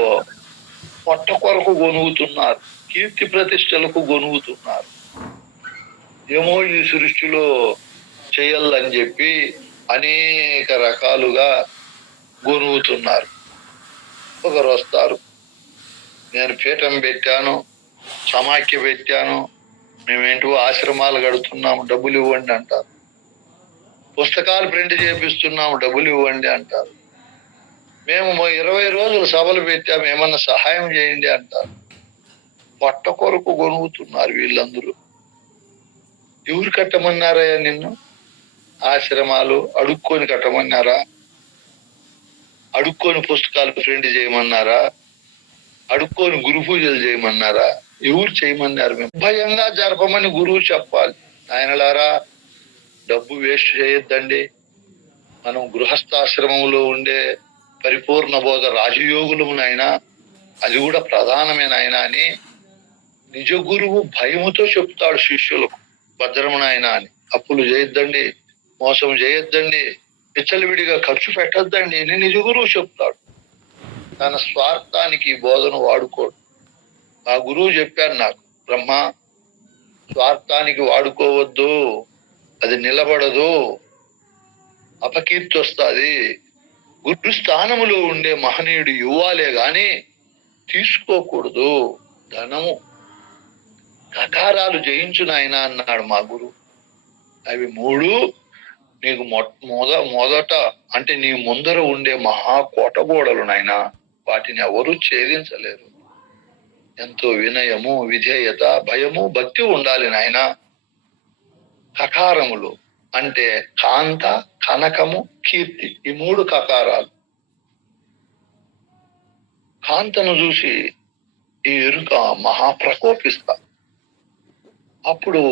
పొట్ట కొరకు గొనుగుతున్నారు, కీర్తి ప్రతిష్టలకు గొనుగుతున్నారు. ఏమో ఈ సృష్టిలో చేయాలని చెప్పి అనేక రకాలుగా గొనుగుతున్నారు. ఒకరు వస్తారు, నేను పీఠం పెట్టాను, సమాఖ్య పెట్టాను, మేమేంటో ఆశ్రమాలు కడుతున్నాము, డబ్బులు ఇవ్వండి అంటారు. పుస్తకాలు ప్రింట్ చేపిస్తున్నాము, డబ్బులు ఇవ్వండి అంటారు. మేము 20 రోజులు సభలు పెట్టాము, ఏమన్నా సహాయం చేయండి అంటారు. పొట్ట కొరకు గొనుగుతున్నారు వీళ్ళందరూ. ఎవరు కట్టమన్నారయ్యా నిన్ను? ఆశ్రమాలు అడుక్కొని కట్టమన్నారా? అడుక్కొని పుస్తకాలు ప్రింట్ చేయమన్నారా? అడుక్కొని గురు పూజలు చేయమన్నారా? ఎవరు చేయమన్నారు? మేము భయంగా జరపమని గురువు చెప్పాలి. ఆయనలారా, డబ్బు వేస్ట్ చేయొద్దండి. మనం గృహస్థాశ్రమంలో ఉండే పరిపూర్ణ బోధ రాజయోగులము నాయన, అది కూడా ప్రధానమైన ఆయన అని నిజ గురువు భయముతో చెప్తాడు శిష్యులకు, భద్రము నాయన అని. అప్పులు చేయొద్దండి, మోసం చేయొద్దండి, విచ్చలవిడిగా ఖర్చు పెట్టొద్దండి అని నిజ గురువు చెప్తాడు. తన స్వార్థానికి బోధను వాడుకోడు. ఆ గురువు చెప్పాడు నాకు, బ్రహ్మ, స్వార్థానికి వాడుకోవద్దు, అది నిలబడదు, అపకీర్తి వస్తుంది, గురు స్థానములో ఉండే మహనీయుడు ఇవ్వాలే గాని తీసుకోకూడదు. ధనము కకారాలు జయించు నాయన అన్నాడు మా గురు. అవి మూడు నీకు మొదట అంటే నీ ముందర ఉండే మహా కోటగోడలు నాయన. వాటిని ఎవరు ఛేదించలేరు. ఎంతో వినయము, విధేయత, భయము, భక్తి ఉండాలి నాయన. కకారములు అంటే కాంత, కనకము, కీర్తి, ఈ మూడు కకారాలు. కాంతను చూసి ఈ ఎరుక మహాప్రకోపిస్తా. అప్పుడు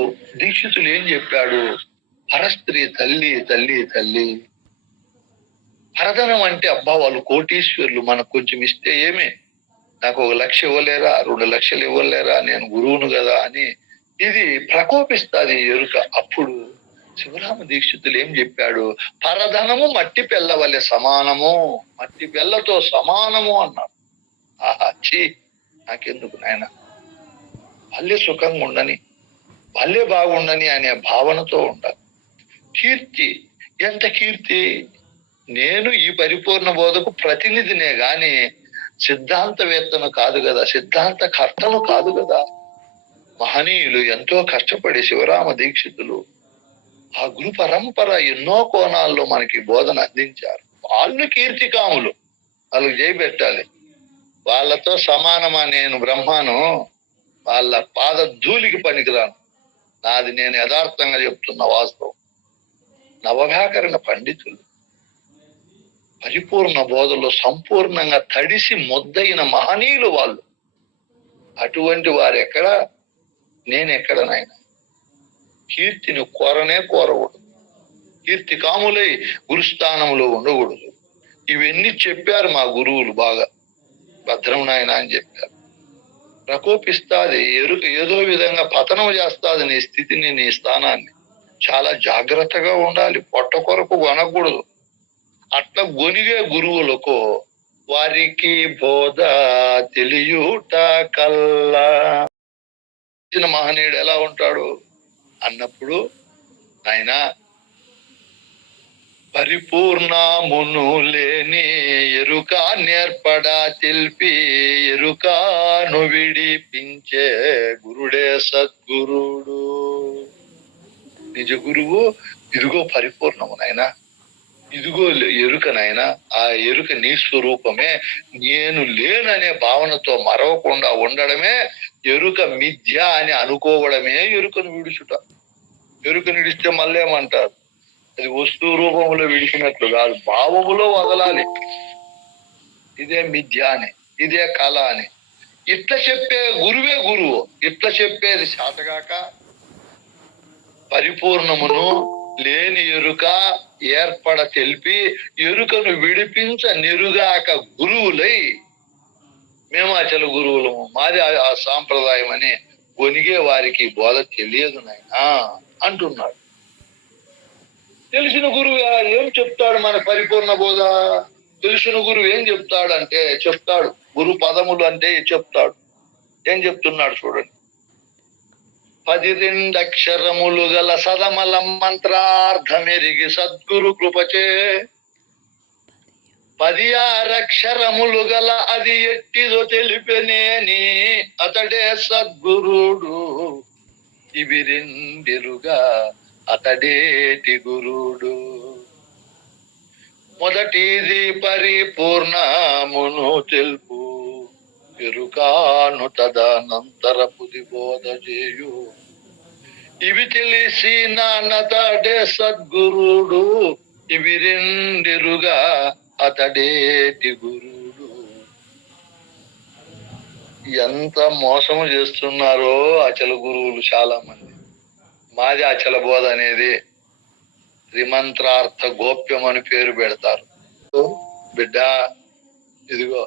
దీక్షితులు ఏం చెప్పాడు? పరస్త్రీ తల్లి తల్లి తల్లి. పరధనం అంటే అబ్బా వాళ్ళు కోటీశ్వరులు, మనకు కొంచెం ఇస్తే ఏమే, నాకు 1 లక్ష ఇవ్వలేరా, 2 లక్షలు ఇవ్వలేరా, నేను గురువును కదా అని ఇది ప్రకోపిస్తుంది ఎరుక. అప్పుడు శివరామ దీక్షితులు ఏం చెప్పాడు? పరధనము మట్టి పెళ్ళ వలె సమానము, మట్టి పెళ్ళతో సమానము అన్నాడు. ఆహా చీ, నాకెందుకు నాయన, వాళ్ళే సుఖంగా ఉండని, వాళ్ళే బాగుండని అనే భావనతో ఉండాలి. కీర్తి, ఎంత కీర్తి! నేను ఈ పరిపూర్ణ బోధకు ప్రతినిధినే గాని సిద్ధాంతవేత్తను కాదు కదా, సిద్ధాంత కర్తను కాదు కదా. మహనీయులు ఎంతో కష్టపడి శివరామ దీక్షితులు ఆ గురు పరంపర ఎన్నో కోణాల్లో మనకి బోధన అందించారు. వాళ్ళు కీర్తికాములు, వాళ్ళకి జయబెట్టాలి. వాళ్ళతో సమానమా నేను బ్రహ్మాను? వాళ్ళ పాద ధూళికి పనికిరాను. నాది నేను యథార్థంగా చెప్తున్న వాస్తవం. నవవ్యాకరణ పండితులు, పరిపూర్ణ బోధలో సంపూర్ణంగా తడిసి ముద్దయిన మహనీయులు వాళ్ళు. అటువంటి వారెక్కడ, నేనెక్కడ నాయన? కీర్తిని కోరనే కోరకూడదు. కీర్తి కాములై గురుస్థానంలో ఉండకూడదు. ఇవన్నీ చెప్పారు మా గురువులు బాగా. భద్రం నాయన అని చెప్పారు. ప్రకోపిస్తాది ఎరుక, ఏదో విధంగా పతనం చేస్తాది నీ స్థితిని, నీ స్థానాన్ని. చాలా జాగ్రత్తగా ఉండాలి. పొట్ట కొరకు కొనకూడదు. అట్లా గొనిగే గురువులకు వారికి బోధ తెలియుట కల్లా. మహనీయుడు ఎలా ఉంటాడు అన్నప్పుడు, ఆయన పరిపూర్ణమును లేని ఎరుక నేర్పడా తెలిపి ఎరుకను విడిపించే గురుడే సద్గురుడు. నిజ గురువు ఇదిగో పరిపూర్ణము నాయనా, ఇదిగో ఎరుక నాయనా. ఆ ఎరుక నీ స్వరూపమే, నేను లేననే భావనతో మరవకుండా ఉండడమే ఎరుక. మిథ్య అని అనుకోవడమే ఎరుకను విడుచుట. ఎరుకను విడిస్తే మళ్ళేమంటారు? అది వస్తు రూపంలో విడిచినట్లు కాదు, భావములో వదలాలి. ఇదే మిథ్య అని, ఇదే కళ అని. ఇట్లా చెప్పే గురువే గురువు. ఇట్లా చెప్పేది శాతగాక పరిపూర్ణమును లేని ఎరుక ఏర్పడ తెలిపి ఎరుకను విడిపించ నిరుగాక గురువులై, మేము అచల గురువులము, మాది ఆ సాంప్రదాయం అని గొనిగే వారికి బోధ తెలియదు నాయనా అంటున్నాడు. తెలిసిన గురువు ఏం చెప్తాడు? మన పరిపూర్ణ బోధ తెలిసిన గురువు ఏం చెప్తాడు అంటే, చెప్తాడు గురు పదములు అంటే చెప్తాడు. ఏం చెప్తున్నాడు చూడండి. 12 అక్షరములు గల సదమల మంత్రార్థమెరిగి సద్గురు కృపచే 16 అక్షరములు గల అది ఎట్టిదో తెలిపెనేని అతడే సద్గురుడు. ఇవి రెండిరుగా అతడేటి గురుడు. మొదటిది పరిపూర్ణమును తెలుపు ఎరుకాను తదనంతరపుది బోధ చేయు. ఇవి తెలిసిన నతడే సద్గురుడు. ఇవి రెండిరుగా అతడేటి గురుడు. ఎంత మోసము చేస్తున్నారో అచల గురువులు చాలా మంది. మాది అచల బోధ అనేది త్రిమంత్రార్థ గోప్యం అని పేరు పెడతారు. బిడ్డ ఇదిగో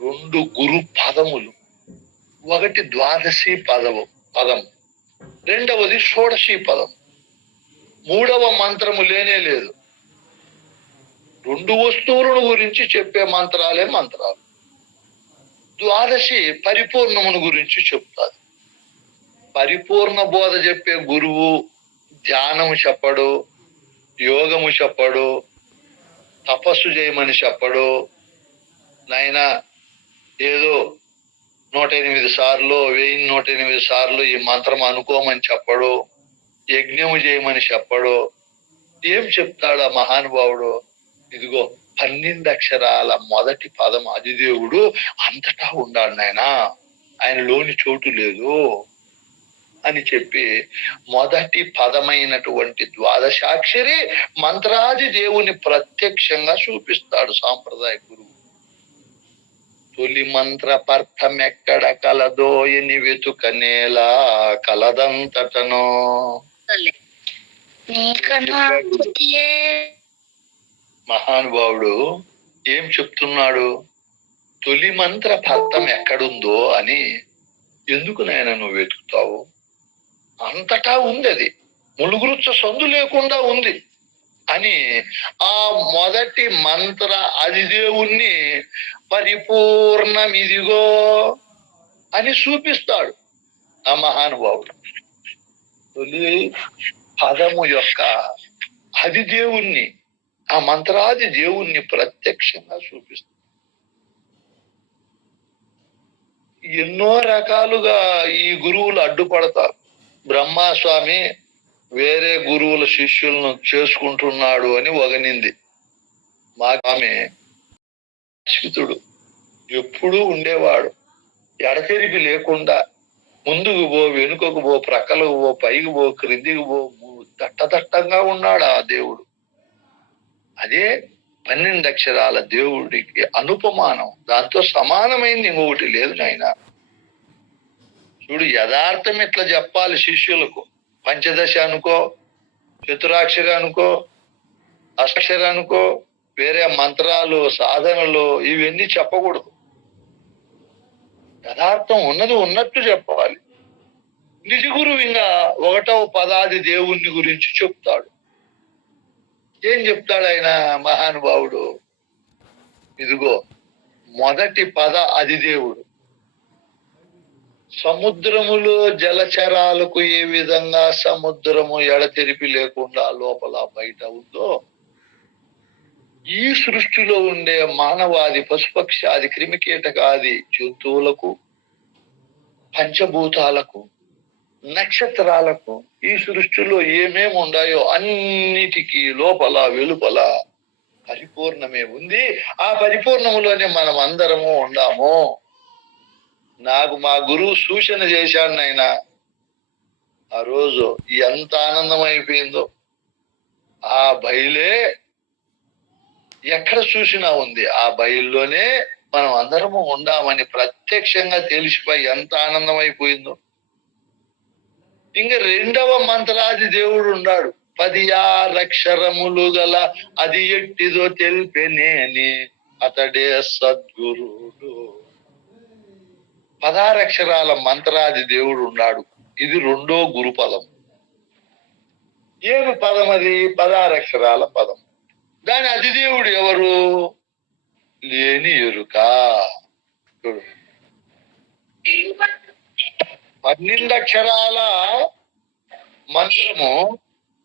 2 గురు పదములు, ఒకటి ద్వాదశి పదం, రెండవది షోడశి పదం. 3వ మంత్రము లేనే లేదు. 2 వస్తువులను గురించి చెప్పే మంత్రాలే మంత్రాలు. ద్వాదశి పరిపూర్ణమును గురించి చెప్తాది. పరిపూర్ణ బోధ చెప్పే గురువు ధ్యానము చెప్పడు, యోగము చెప్పడు, తపస్సు చేయమని చెప్పడు. నాయన ఏదో 108 సార్లు 1108 సార్లు ఈ మంత్రం అనుకోమని చెప్పడు. యజ్ఞము చేయమని చెప్పడు. ఏం చెప్తాడు ఆ మహానుభావుడు? ఇదిగో 12 అక్షరాల మొదటి పదం అధిదేవుడు అంతటా ఉన్నాడు నాయన, ఆయన లోని చోటు లేదు అని చెప్పి మొదటి పదమైనటువంటి ద్వాదశాక్షరి మంత్రాది దేవుని ప్రత్యక్షంగా చూపిస్తాడు సాంప్రదాయ గురువు. తొలి మంత్రపర్థమెక్కడ కలదో ఎని వెతుకనేలా కలదంతటనో. మహానుభావుడు ఏం చెప్తున్నాడు? తొలి మంత్ర ఫలితం ఎక్కడుందో అని ఎందుకు నాయన నువ్వు వెతుకుతావు? అంతటా ఉంది, అది ములుగురుచ్చ సందు లేకుండా ఉంది అని ఆ మొదటి మంత్ర అధిదేవుణ్ణి పరిపూర్ణమిదిగో అని చూపిస్తాడు ఆ మహానుభావుడు. తొలి పదము యొక్క అధిదేవుణ్ణి, ఆ మంత్రాది దేవుణ్ణి ప్రత్యక్షంగా చూపిస్తాడు. ఎన్నో రకాలుగా ఈ గురువులు అడ్డుపడతారు. బ్రహ్మస్వామి వేరే గురువుల శిష్యులను చేసుకుంటున్నాడు అని వగనింది. మా ఆమె అచ్యుతుడు ఎప్పుడూ ఉండేవాడు, ఎడతెరిపి లేకుండా ముందుకు పో, వెనుకకు పో, ప్రక్కలకు పో, పైకి పో, క్రిందికి పో, దట్టదట్టంగా ఉన్నాడు ఆ దేవుడు. అదే 12 అక్షరాల దేవుడికి అనుపమానం, దాంతో సమానమైంది ఇంకొకటి లేదు నాయన. చూడు, యథార్థం ఇట్లా చెప్పాలి శిష్యులకు. పంచదశ అనుకో, చతురాక్షరి అనుకో, అష్టాక్షరి అనుకో, వేరే మంత్రాలు సాధనలు ఇవన్నీ చెప్పకూడదు. యథార్థం ఉన్నది ఉన్నట్టు చెప్పాలి. నిజ గురువు ఇంకా 1వ పదాది దేవుణ్ణి గురించి చెప్తాడు. ఏం చెప్తాడు ఆయన మహానుభావుడు? ఇదిగో మొదటి పద అధిదేవుడు. సముద్రములో జలచరాలకు ఏ విధంగా సముద్రము ఎడతెరిపి లేకుండా లోపల బయట ఉందో, ఈ సృష్టిలో ఉండే మానవాది, పశుపక్షాది, క్రిమికీటకాది జంతువులకు, పంచభూతాలకు, నక్షత్రాలకు, ఈ సృష్టిలో ఏమేమి ఉన్నాయో అన్నిటికీ లోపల వెలుపల పరిపూర్ణమే ఉంది. ఆ పరిపూర్ణములోనే మనం అందరము ఉండాము. నాకు మా గురువు సూచన చేశాడు నాయన. ఆ రోజు ఎంత ఆనందం అయిపోయిందో. ఆ బయలే ఎక్కడ చూసినా ఉంది, ఆ బయల్లోనే మనం అందరము ఉండామని ప్రత్యక్షంగా తెలిసిపోయి ఎంత ఆనందం అయిపోయిందో. ఇంకా 2వ మంత్రాది దేవుడు ఉన్నాడు. 16 అక్షరములు గల అది ఎట్టిదో తెలిపెనేని అతడే సద్గురుడు. 16 అక్షరాల మంత్రాది దేవుడు ఉన్నాడు. ఇది 2వ గురు పదం. ఏమి పదం అది? 16 అక్షరాల పదం. దాని అధిదేవుడు ఎవరు? లేని ఎరుక. 12 అక్షరాల మంత్రము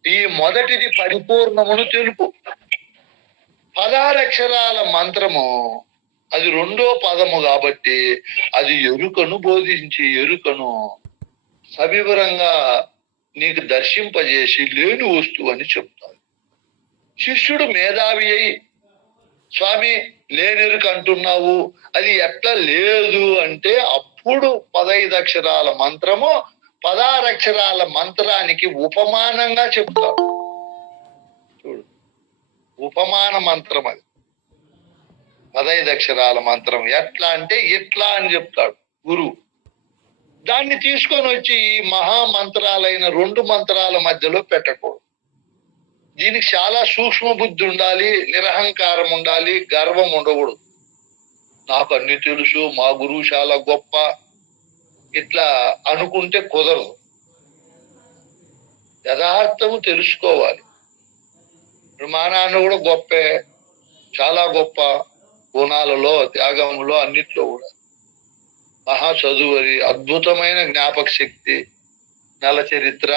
ఈ మొదటిది పరిపూర్ణమును తెలుపు. 16 అక్షరాల మంత్రము అది 2వ పదము కాబట్టి అది ఎరుకను బోధించి, ఎరుకను సవివరంగా నీకు దర్శింపజేసి లేని వస్తువు అని చెప్తారు. శిష్యుడు మేధావి అయి, స్వామి లేనెరుక అంటున్నావు, అది ఎట్లా లేదు అంటే అప్పుడు 15 అక్షరాల మంత్రము 16 అక్షరాల మంత్రానికి ఉపమానంగా చెప్తాడు. చూడు, ఉపమాన మంత్రం అది. 15 అక్షరాల మంత్రం ఎట్లా అంటే ఇట్లా అని చెప్తాడు గురువు. దాన్ని తీసుకొని వచ్చి ఈ మహామంత్రాలైన 2 మంత్రాల మధ్యలో పెట్టకూడదు. దీనికి చాలా సూక్ష్మ బుద్ధి ఉండాలి, నిరహంకారం ఉండాలి, గర్వం ఉండకూడదు. నాకు అన్ని తెలుసు, మా గురువు చాలా గొప్ప, ఇట్లా అనుకుంటే కుదరదు. యథార్థము తెలుసుకోవాలి. మా నాన్న కూడా గొప్పే, చాలా గొప్ప, గుణాలలో, త్యాగంలో, అన్నిట్లో కూడా మహా చదువరి, అద్భుతమైన జ్ఞాపక శక్తి, నల చరిత్ర,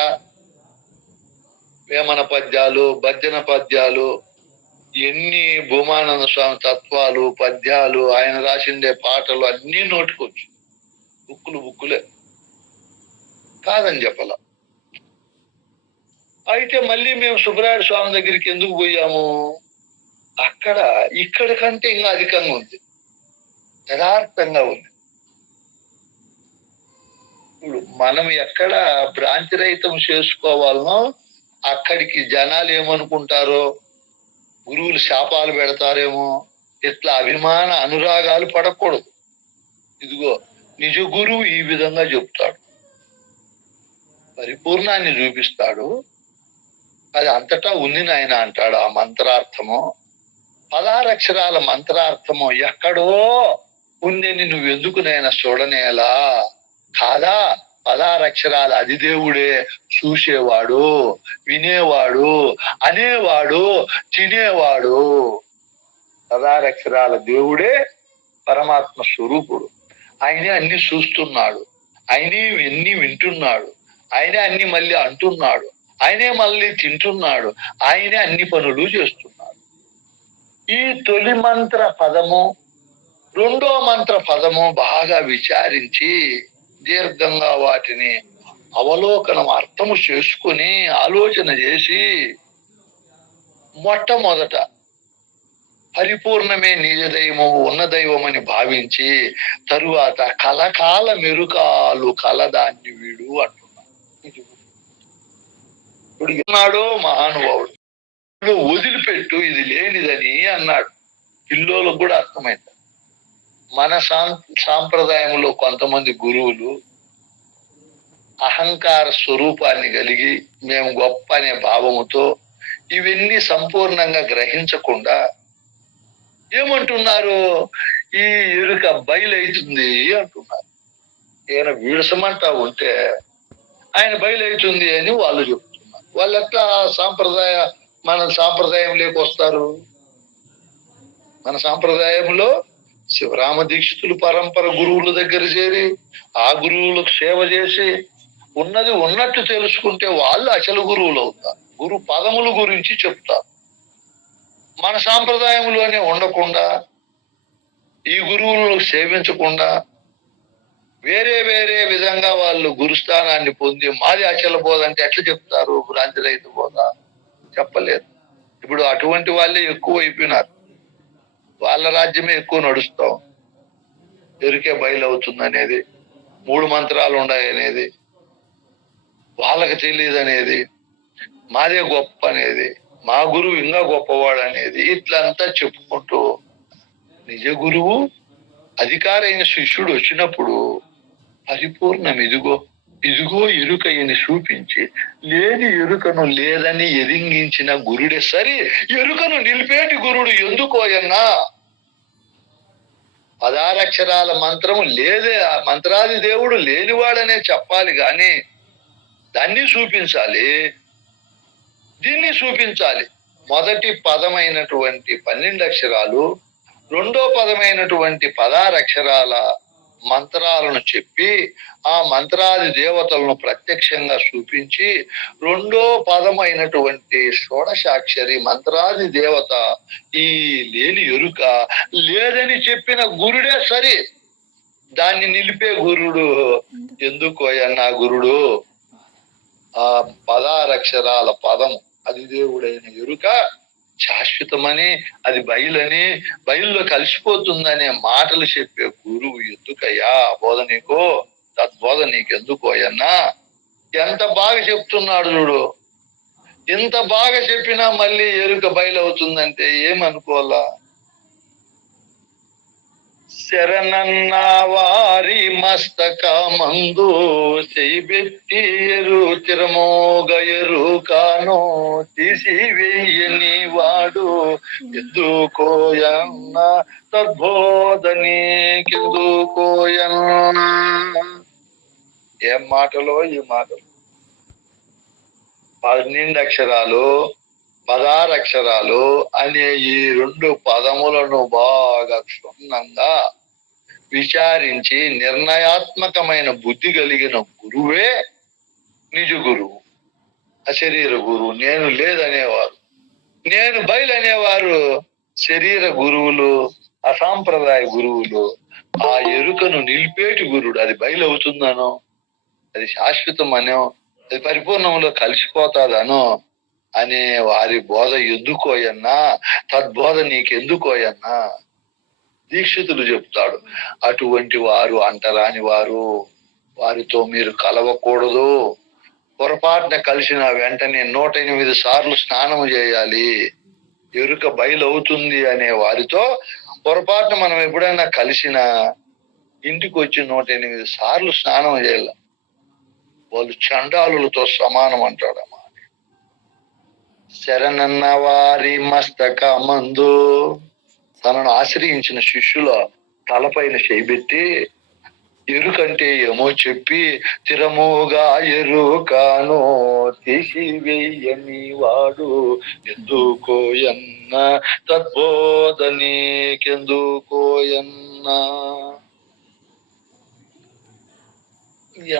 వేమన పద్యాలు, భజన పద్యాలు ఎన్ని భూమానంద స్వామి తత్వాలు, పద్యాలు, ఆయన రాసిండే పాటలు అన్నీ నోటుకోవచ్చు. బుక్కులే కాదని చెప్పాల. అయితే మళ్ళీ మేము సుబ్రాయుడు స్వామి దగ్గరికి ఎందుకు పోయాము? అక్కడ ఇక్కడ కంటే ఇంకా అధికంగా ఉంది, యథార్థంగా ఉంది. ఇప్పుడు మనం ఎక్కడ భ్రాంతి రహితం చేసుకోవాలనో అక్కడికి జనాలు ఏమనుకుంటారో, గురువులు శాపాలు పెడతారేమో, ఇట్లా అభిమాన అనురాగాలు పడకూడదు. ఇదిగో నిజ గురువు ఈ విధంగా చెప్తాడు, పరిపూర్ణాన్ని చూపిస్తాడు, అది అంతటా ఉంది నాయన అంటాడు. ఆ మంత్రార్థము 16 అక్షరాల మంత్రార్థము ఎక్కడో ఉందని నువ్వెందుకు నాయన చూడనేలా? కాదా, 16 అక్షరాల అది దేవుడే, చూసేవాడు, వినేవాడు, అనేవాడు, తినేవాడు. 16 అక్షరాల దేవుడే పరమాత్మ స్వరూపుడు. ఆయనే అన్ని చూస్తున్నాడు, ఆయనే అన్ని వింటున్నాడు, ఆయనే అన్ని మళ్ళీ అంటున్నాడు, ఆయనే మళ్ళీ తింటున్నాడు, ఆయనే అన్ని పనులు చేస్తున్నాడు. ఈ తొలి మంత్ర పదము, రెండో మంత్ర పదము బాగా విచారించి దీర్ఘంగా వాటిని అవలోకనం, అర్థము చేసుకుని ఆలోచన చేసి మొట్టమొదట పరిపూర్ణమే నిజ దైవము, ఉన్న దైవమని భావించి తరువాత కలకాల మెరుకాలు కలదాన్ని వీడు అంటున్నాడు. ఇప్పుడు మహానుభావుడు వదిలిపెట్టు, ఇది లేనిదని అన్నాడు. పిల్లోలకు కూడా అర్థమైంది. మన సాంప్రదాయంలో కొంతమంది గురువులు అహంకార స్వరూపాన్ని కలిగి మేము గొప్ప అనే భావముతో ఇవన్నీ సంపూర్ణంగా గ్రహించకుండా ఏమంటున్నారు, ఈ ఎరుక బయలైతుంది అంటున్నారు. ఈయన విడసమంటా ఉంటే ఆయన బయలైతుంది అని వాళ్ళు చెప్తున్నారు. వాళ్ళు ఎట్లా మన సాంప్రదాయంలోకి వస్తారు? మన సాంప్రదాయంలో శివరామ దీక్షితులు పరంపర గురువుల దగ్గర చేరి ఆ గురువులకు సేవ చేసి ఉన్నది ఉన్నట్టు తెలుసుకుంటే వాళ్ళు అసలు గురువులు అవుతారు. గురు పదముల గురించి చెప్తారు. మన సాంప్రదాయంలోనే ఉండకుండా, ఈ గురువులను సేవించకుండా వేరే వేరే విధంగా వాళ్ళు గురుస్థానాన్ని పొంది మాది అచల బోధ అంటే ఎట్లా చెప్తారు? భ్రాంతి రహిత బోధ చెప్పలేదు. ఇప్పుడు అటువంటి వాళ్ళే ఎక్కువ అయిపోయినారు. వాళ్ళ రాజ్యమే ఎక్కువ నడుస్తాం. ఎరుకే బయలవుతుంది అనేది, 3 మంత్రాలు ఉన్నాయి అనేది, వాళ్ళకి తెలియదు అనేది, మాదే గొప్ప అనేది, మా గురువు ఇంకా గొప్పవాడు అనేది, ఇట్లంతా చెప్పుకుంటూ నిజ గురువు అధికారైన శిష్యుడు వచ్చినప్పుడు పరిపూర్ణం ఇదిగో ఎరుకయ్యని చూపించి లేని ఎరుకను లేదని ఎదింగించిన గురుడే సరి, ఎరుకను నిలిపేటి గురుడు ఎందుకోయన్నా? 16 అక్షరాల మంత్రము లేదే, ఆ మంత్రాది దేవుడు లేనివాడనే చెప్పాలి గాని దాన్ని చూపించాలి, దీన్ని చూపించాలి. మొదటి పదమైనటువంటి 12 అక్షరాలు, రెండో పదమైనటువంటి 16 అక్షరాల మంత్రాలను చెప్పి ఆ మంత్రాది దేవతలను ప్రత్యక్షంగా చూపించి రెండో పదమైనటువంటి షోడశాక్షరి మంత్రాది దేవత ఈ లేని ఎరుక లేదని చెప్పిన గురుడే సరి, దాన్ని నిలిపే గురుడు ఎందుకోయన్నా? గురుడు ఆ 16 అక్షరాల పదము అది దేవుడైన ఎరుక శాశ్వతమని, అది బయలులో కలిసిపోతుందనే మాటలు చెప్పే గురువు ఎందుకయ్యా? బోధ నీకో, తద్బోధ నీకెందుకోయన్నా? ఎంత బాగా చెప్తున్నాడు చూడు. ఇంత బాగా చెప్పినా మళ్ళీ ఎరుక బయలవుతుందంటే ఏమనుకోవాలా? శరణన్న వారి మస్తక మందు చేయిబెట్టి తిరమోగ ఎరుకాను తీసి వేయని వాడు ఎందుకోయన్న తద్బోధనీకెందుకోయన్న. ఏం మాటలో ఈ మాటలు! 12 అక్షరాలు 16 అక్షరాలు అనే ఈ 2 పదములను బాగా క్షుణ్ణంగా విచారించి నిర్ణయాత్మకమైన బుద్ధి కలిగిన గురువే నిజ గురువు, అశరీర గురువు. నేను లేదనేవారు, నేను బయలు అనేవారు శరీర గురువులు, అసాంప్రదాయ గురువులు. ఆ ఎరుకను నిలిపేటి గురుడు. అది బయలు అవుతుందనో, అది శాశ్వతం అనో, అది పరిపూర్ణంలో కలిసిపోతాదనో అనే వారి బోధ ఎందుకోయన్నా, తద్బోధ నీకెందుకోయన్నా దీక్షితులు చెప్తాడు. అటువంటి వారు అంటరాని వారు, వారితో మీరు కలవకూడదు. పొరపాటున కలిసిన వెంటనే 108 సార్లు స్నానం చేయాలి. ఎరుక బయలవుతుంది అనే వారితో పొరపాటున మనం ఎప్పుడైనా కలిసిన ఇంటికి వచ్చి 108 సార్లు స్నానం చేయాలి. వాళ్ళు చండాలులతో సమానం అంటాడమ్మా. శరణన్న వారి మస్తక మందు తనను ఆశ్రయించిన శిష్యుల తలపైన చేయిబెట్టి ఎరుకంటే ఏమో చెప్పి తిరముగా ఎరుకాను తీసివేయని వాడు ఎందుకోయన్న తద్బోధ నీకెందుకోయన్నా.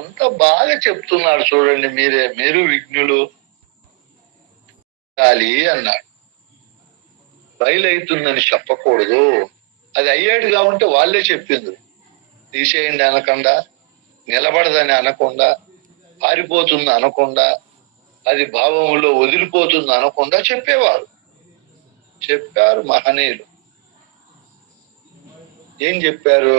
ఎంత బాగా చెప్తున్నాడు చూడండి. మీరు విఘ్నులు అన్నాడు. బయలైతుందని చెప్పకూడదు. అది అయ్యాడు కాబట్టి వాళ్ళే చెప్పింది. తీసేయండి అనకుండా, నిలబడదని అనకుండా, పారిపోతుంది అనకుండా, అది భావంలో వదిలిపోతుంది అనకుండా చెప్పేవారు. చెప్పారు మహనీయులు. ఏం చెప్పారు?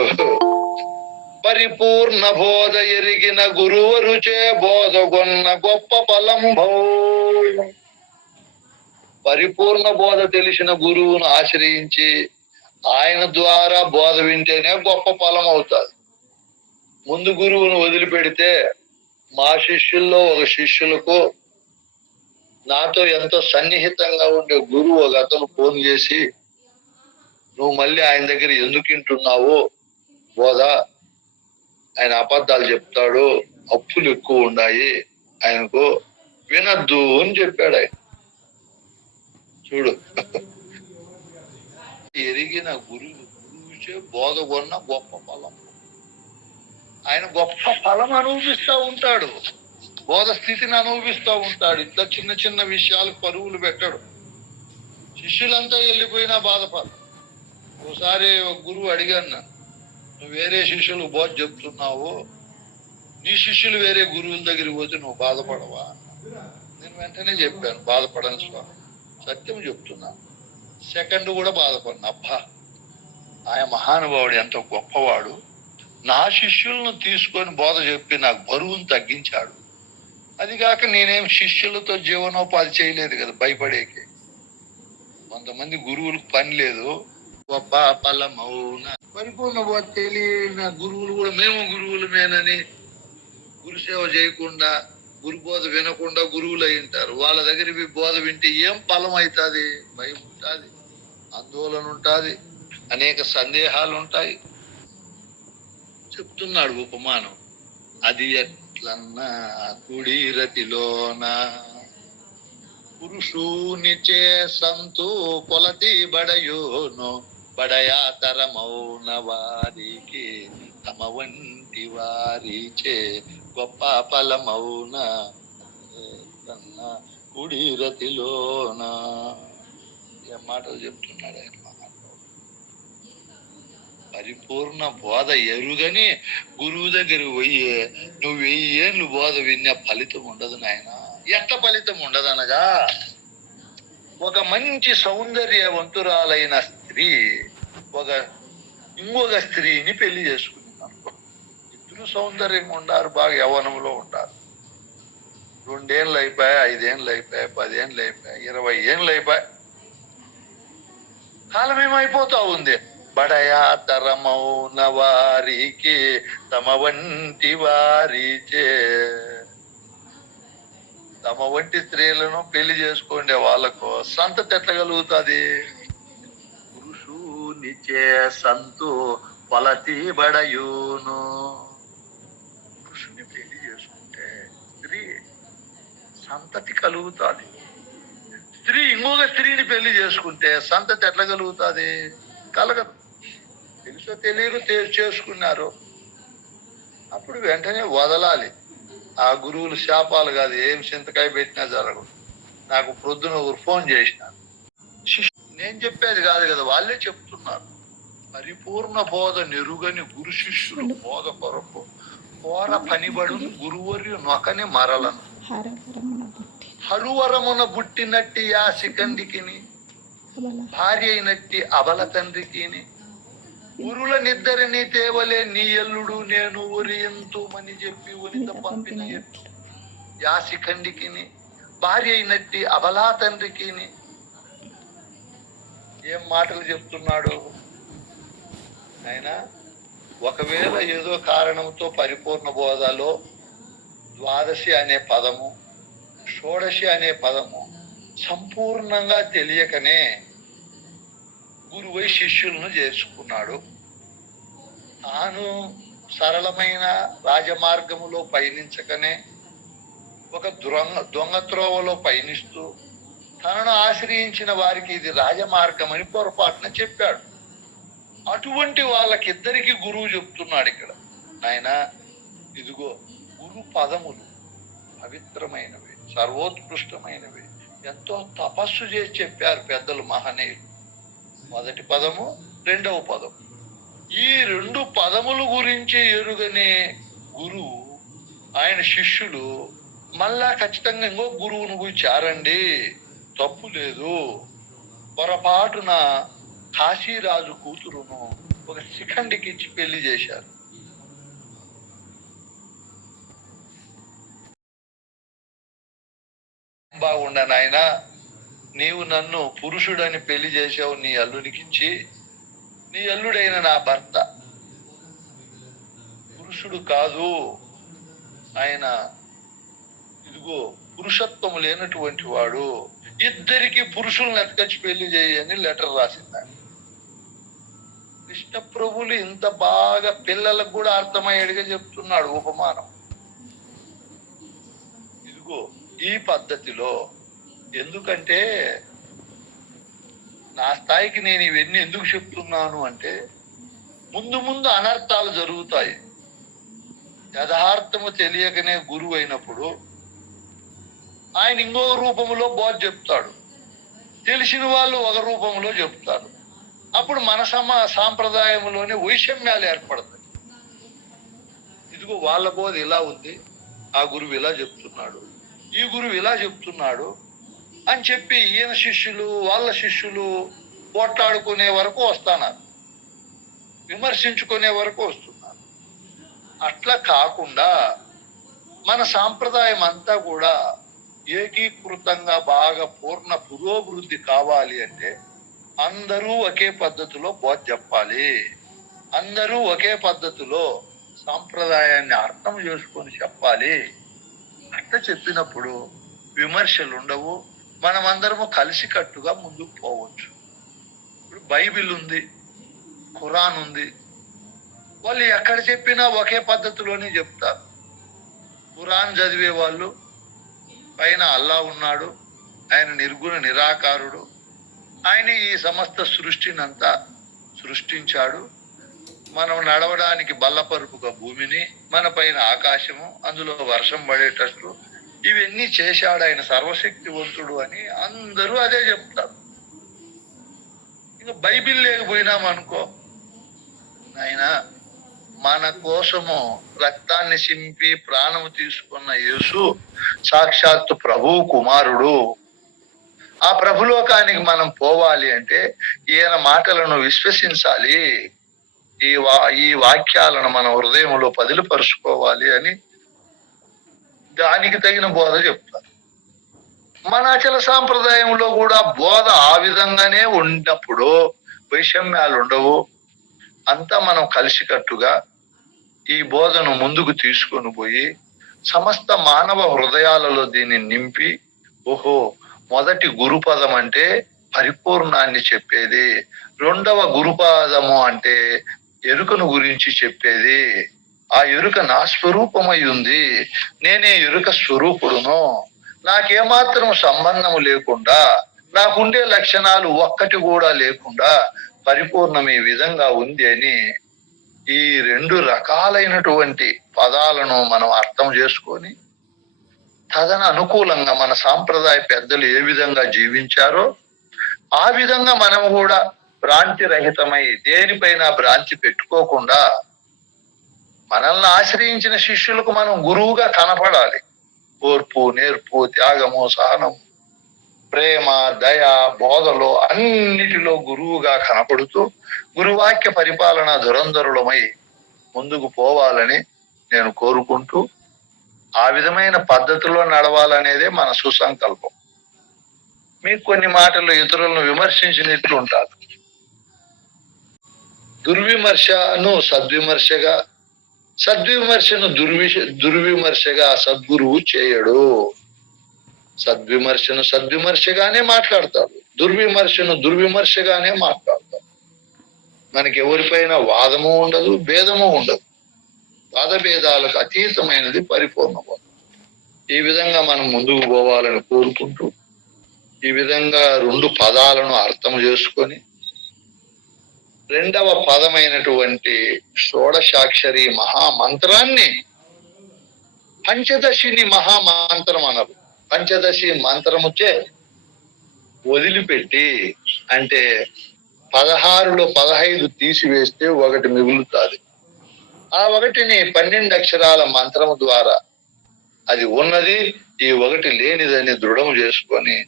పరిపూర్ణ బోధ ఎరిగిన గురువరుచే బోధగొన్న గొప్ప ఫలంభో. పరిపూర్ణ బోధ తెలిసిన గురువును ఆశ్రయించి ఆయన ద్వారా బోధ వింటేనే గొప్ప ఫలం అవుతుంది. ముందు గురువును వదిలిపెడితే, మా శిష్యుల్లో ఒక శిష్యులకు నాతో ఎంతో సన్నిహితంగా ఉండే గురువు ఒక అతను ఫోన్ చేసి, నువ్వు మళ్ళీ ఆయన దగ్గర ఎందుకు వింటున్నావు బోధ, ఆయన అబద్ధాలు చెప్తాడు, అప్పులు ఎక్కువ ఉన్నాయి ఆయనకు, వినద్దు అని చెప్పాడు. ఆయన చూడు, ఎరిగిన గురువుచే బోధ కొన్న గొప్ప ఫలం. ఆయన గొప్ప ఫలం అనుభవిస్తూ ఉంటాడు, బోధ స్థితిని అనుభవిస్తూ ఉంటాడు. ఇట్లా చిన్న చిన్న విషయాలు పరుగులు పెట్టాడు. శిష్యులంతా వెళ్ళిపోయినా బాధపడు. ఒకసారి ఒక గురువు అడిగాను నన్ను, నువ్వు వేరే శిష్యులు బోధ చెప్తున్నావు, నీ శిష్యులు వేరే గురువుల దగ్గరికి పోతే నువ్వు బాధపడవా? నేను వెంటనే చెప్పాను, బాధపడను స్వామి, సత్యం చెప్తున్నా. సెకండ్ కూడా బాధపడిన. అబ్బా, ఆయన మహానుభావుడు ఎంత గొప్పవాడు, నా శిష్యులను తీసుకొని బోధ చెప్పి నాకు బరువును తగ్గించాడు. అది కాక నేనేం శిష్యులతో జీవనోపాధి చేయలేదు కదా భయపడేకి. కొంతమంది గురువులకు పని లేదు, గొప్ప ఫలమౌన. పరిపూర్ణ బోధ తెలియని గురువులు కూడా మేము గురువులమేనని గురు సేవ చేయకుండా, గురు బోధ వినకుండా గురువులు అయి ఉంటారు. వాళ్ళ దగ్గర బోధ వింటే ఏం ఫలం అవుతుంది? భయం ఉంటుంది, ఆందోళన ఉంటుంది, అనేక సందేహాలు ఉంటాయి. చెప్తున్నాడు ఉపమానం. అది ఎట్లన్నా కుడిరతిలోన పురుషునిచే సంతు కొలతి బడయోను బడయాతరమౌన వారికి తమ వంటి వారిచే గొప్ప ఫలమౌన కుడిరతిలోన. ఏ మాటలు చెప్తున్నాడు ఆయన. పరిపూర్ణ బోధ ఎరుగని గురువు దగ్గర పోయి నువ్వు 1000 ఏళ్ళు బోధ విన్న ఫలితం ఉండదు నాయన. ఎట్ల ఫలితం ఉండదనగా, ఒక మంచి సౌందర్యవంతురాలైన స్త్రీ ఇంకొక స్త్రీని పెళ్లి చేసుకుంది అనుకో. ఇద్దరు సౌందర్యంగా ఉంటారు, బాగా యవ్వనంలో ఉంటారు. 2 ఏళ్ళు అయిపోయాయి, 5 ఏళ్ళు అయిపోయాయి, 10 ఏళ్ళు అయిపోయాయి, 20 ఏళ్ళు అయిపోయాయి. కాలం ఏమైపోతా ఉంది. బడయాతరమౌన వారికి తమ వంటి వారిచే, తమ వంటి స్త్రీలను పెళ్లి చేసుకోండే వాళ్ళకు సంతతి ఎట్లా కలుగుతుంది? పురుషునిచే సంతు కొలతి బడయూను. పురుషుని పెళ్లి చేసుకుంటే స్త్రీ సంతతి కలుగుతుంది. స్త్రీ ఇంకొక స్త్రీని పెళ్లి చేసుకుంటే సంతతి ఎట్లా కలుగుతుంది? కలగదు. తెలుసో తెలియదు చేసుకున్నారు. అప్పుడు వెంటనే వదలాలి. ఆ గురువులు శాపాలు కాదు, ఏం చింతకాయ పెట్టినా జరగదు. నాకు ప్రొద్దున ఒకరు ఫోన్ చేసినారు, నేను చెప్పేది కాదు కదా, వాళ్ళే చెప్తున్నారు. పరిపూర్ణ బోధ నెరుగని గురు శిష్యులు బోధ కొరకు ఘోర పనిబడును గురువర్యు నొకని మరలను హరువరమున బుట్టినట్టి ఆ శిఖండికిని భార్య అయినట్టి అబల తండ్రికిని ఉరుల నిద్దరిని తేవలే నీ ఎల్లుడు నేను ఉరియంతుమని చెప్పి ఉనిత పంపిన యా శిఖండికిని భార్య అయినట్టి అబలా తండ్రికిని. ఏం మాటలు చెప్తున్నాడు ఆయన? ఒకవేళ ఏదో కారణంతో పరిపూర్ణ బోధలో ద్వాదశి అనే పదము, షోడశి అనే పదము సంపూర్ణంగా తెలియకనే గురువై శిష్యులను చేర్చుకున్నాడు. తాను సరళమైన రాజమార్గములో పయనించకనే ఒక దొంగ త్రోవలో పయనిస్తూ తనను ఆశ్రయించిన వారికి ఇది రాజమార్గం అని పొరపాటున చెప్పాడు. అటువంటి వాళ్ళకిద్దరికి గురువు చెప్తున్నాడు ఇక్కడ, ఆయన ఇదిగో గురు పదములు పవిత్రమైనవి, సర్వోత్కృష్టమైనవి, ఎంతో తపస్సు చేసి చెప్పారు పెద్దలు మహనీయులు. మొదటి పదము, రెండవ పదం. ఈ రెండు పదముల గురించి ఎరుగనే గురువు ఆయన శిష్యులు మళ్ళా ఖచ్చితంగా ఇంకో గురువును కూర్చారండి, తప్పు లేదు. పొరపాటున కాశీరాజు కూతురును ఒక శిఖండికి ఇచ్చి పెళ్లి చేశారు. బాగుండ నాయన, నీవు నన్ను పురుషుడని పెళ్లి చేసావు నీ అల్లునికిచ్చి, నీ అల్లుడైన నా భర్త పురుషుడు కాదు, ఆయన ఇదిగో పురుషత్వం లేనటువంటి వాడు, ఇద్దరికి పురుషులను ఎత్తుకొచ్చి పెళ్లి చేయని లెటర్ రాసిందాన్ని. కృష్ణ ప్రభులు ఇంత బాగా పిల్లలకు కూడా అర్థమయ్యేదిగా చెప్తున్నాడు ఉపమానం. ఇదిగో ఈ పద్ధతిలో, ఎందుకంటే నా స్థాయికి నేను ఇవన్నీ ఎందుకు చెప్తున్నాను అంటే, ముందు ముందు అనర్థాలు జరుగుతాయి. యథార్థము తెలియకనే గురువు అయినప్పుడు ఆయన ఇంకో రూపంలో బోధ చెప్తాడు, తెలిసిన వాళ్ళు ఒక రూపంలో చెప్తారు. అప్పుడు మన సాంప్రదాయంలోనే వైషమ్యాలు ఏర్పడతాయి. ఇదిగో వాళ్ళ బోధ ఇలా ఉంది, ఆ గురువు ఇలా చెప్తున్నాడు, ఈ గురువు ఇలా చెప్తున్నాడు అని చెప్పి ఈయన శిష్యులు వాళ్ళ శిష్యులు పోట్లాడుకునే వరకు వస్తున్నారు, విమర్శించుకునే వరకు వస్తున్నారు. అట్లా కాకుండా మన సాంప్రదాయం అంతా కూడా ఏకీకృతంగా బాగా పూర్ణ పురోభివృద్ధి కావాలి అంటే అందరూ ఒకే పద్ధతిలో బోధ చెప్పాలి, అందరూ ఒకే పద్ధతిలో సాంప్రదాయాన్ని అర్థం చేసుకొని చెప్పాలి. అట్లా చెప్పినప్పుడు విమర్శలు ఉండవు, మనమందరము కలిసికట్టుగా ముందుకు పోవచ్చు. ఇప్పుడు బైబిల్ ఉంది, ఖురాన్ ఉంది, వాళ్ళు ఎక్కడ చెప్పినా ఒకే పద్ధతిలోనే చెప్తారు. ఖురాన్ చదివే వాళ్ళు పైన అల్లా ఉన్నాడు, ఆయన నిర్గుణ నిరాకారుడు, ఆయన ఈ సమస్త సృష్టిని అంతా సృష్టించాడు, మనం నడవడానికి బల్లపరుపుగా భూమిని, మన పైన ఆకాశము, అందులో వర్షం పడేటట్లు ఇవన్నీ చేశాడు, ఆయన సర్వశక్తివంతుడు అని అందరూ అదే చెప్తారు. ఇంకా బైబిల్ లేకపోయినామనుకో, ఆయన మన కోసము రక్తాన్ని చింపి ప్రాణము తీసుకున్న యేసు సాక్షాత్తు ప్రభువు కుమారుడు. ఆ ప్రభులోకానికి మనం పోవాలి అంటే ఈయన మాటలను విశ్వసించాలి, ఈ వాక్యాలను మన హృదయంలో పదిలపరుచుకోవాలి అని దానికి తగిన బోధ చెప్తారు. మన అచల సాంప్రదాయంలో కూడా బోధ ఆ విధంగానే ఉన్నప్పుడు వైషమ్యాలు ఉండవు. అంతా మనం కలిసికట్టుగా ఈ బోధను ముందుకు తీసుకొని పోయి సమస్త మానవ హృదయాలలో దీన్ని నింపి, ఓహో మొదటి గురుపదం అంటే పరిపూర్ణాన్ని చెప్పేది, రెండవ గురుపాదము అంటే ఎరుకను గురించి చెప్పేది, ఆ ఎరుక నా స్వరూపమై ఉంది, నేనే ఎరుక స్వరూపుడును, నాకేమాత్రం సంబంధము లేకుండా, నాకుండే లక్షణాలు ఒక్కటి కూడా లేకుండా పరిపూర్ణం ఈ విధంగా ఉంది అని ఈ రెండు రకాలైనటువంటి పదాలను మనం అర్థం చేసుకొని తదన అనుకూలంగా మన సాంప్రదాయ పెద్దలు ఏ విధంగా జీవించారో ఆ విధంగా మనం కూడా భ్రాంతి రహితమై దేనిపైన భ్రాంతి పెట్టుకోకుండా మనల్ని ఆశ్రయించిన శిష్యులకు మనం గురువుగా కనపడాలి. ఓర్పు, నేర్పు, త్యాగము, సహనం, ప్రేమ, దయ, బోధలో అన్నిటిలో గురువుగా కనపడుతూ గురువాక్య పరిపాలన ధురంధరులమై ముందుకు పోవాలని నేను కోరుకుంటూ ఆ విధమైన పద్ధతిలో నడవాలనేదే మన సుసంకల్పం. మీకు కొన్ని మాటలు ఇతరులను విమర్శించినట్లు ఉంటారు. దుర్విమర్శను సద్విమర్శగా, సద్విమర్శను దుర్విమర్శగా సద్గురువు చేయడు. సద్విమర్శను సద్విమర్శగానే మాట్లాడతాడు, దుర్విమర్శను దుర్విమర్శగానే మాట్లాడతాడు. మనకి ఎవరిపైన వాదము ఉండదు, భేదము ఉండదు. వాద భేదాలకు అతీతమైనది పరిపూర్ణం. ఈ విధంగా మనం ముందుకు పోవాలని కోరుకుంటూ ఈ విధంగా 2 పదాలను అర్థం చేసుకొని రెండవ పదమైనటువంటి షోడశాక్షరి మహామంత్రాన్ని పంచదశిని మహామంత్రం అనరు. పంచదశి మంత్రముచే వదిలిపెట్టి, అంటే 16లో 15 తీసివేస్తే 1 మిగులుతుంది. ఆ 1ని 12 అక్షరాల మంత్రము ద్వారా అది ఉన్నది, ఈ 1 లేనిదని దృఢం చేసుకొని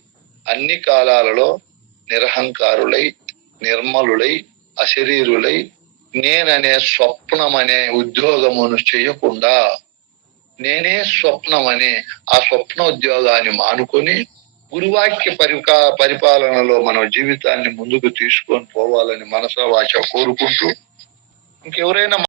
అన్ని కాలాలలో నిరహంకారులై, నిర్మలులై, అశరీరులై నేననే స్వప్నమనే ఉద్యోగమును చేయకుండా నేనే స్వప్నమనే ఆ స్వప్నోద్యోగాన్ని మానుకొని గురువాక్య పరిపాలనలో మన జీవితాన్ని ముందుకు తీసుకొని పోవాలని మనసా వాచ కోరుకుంటూ ఇంకెవరైనా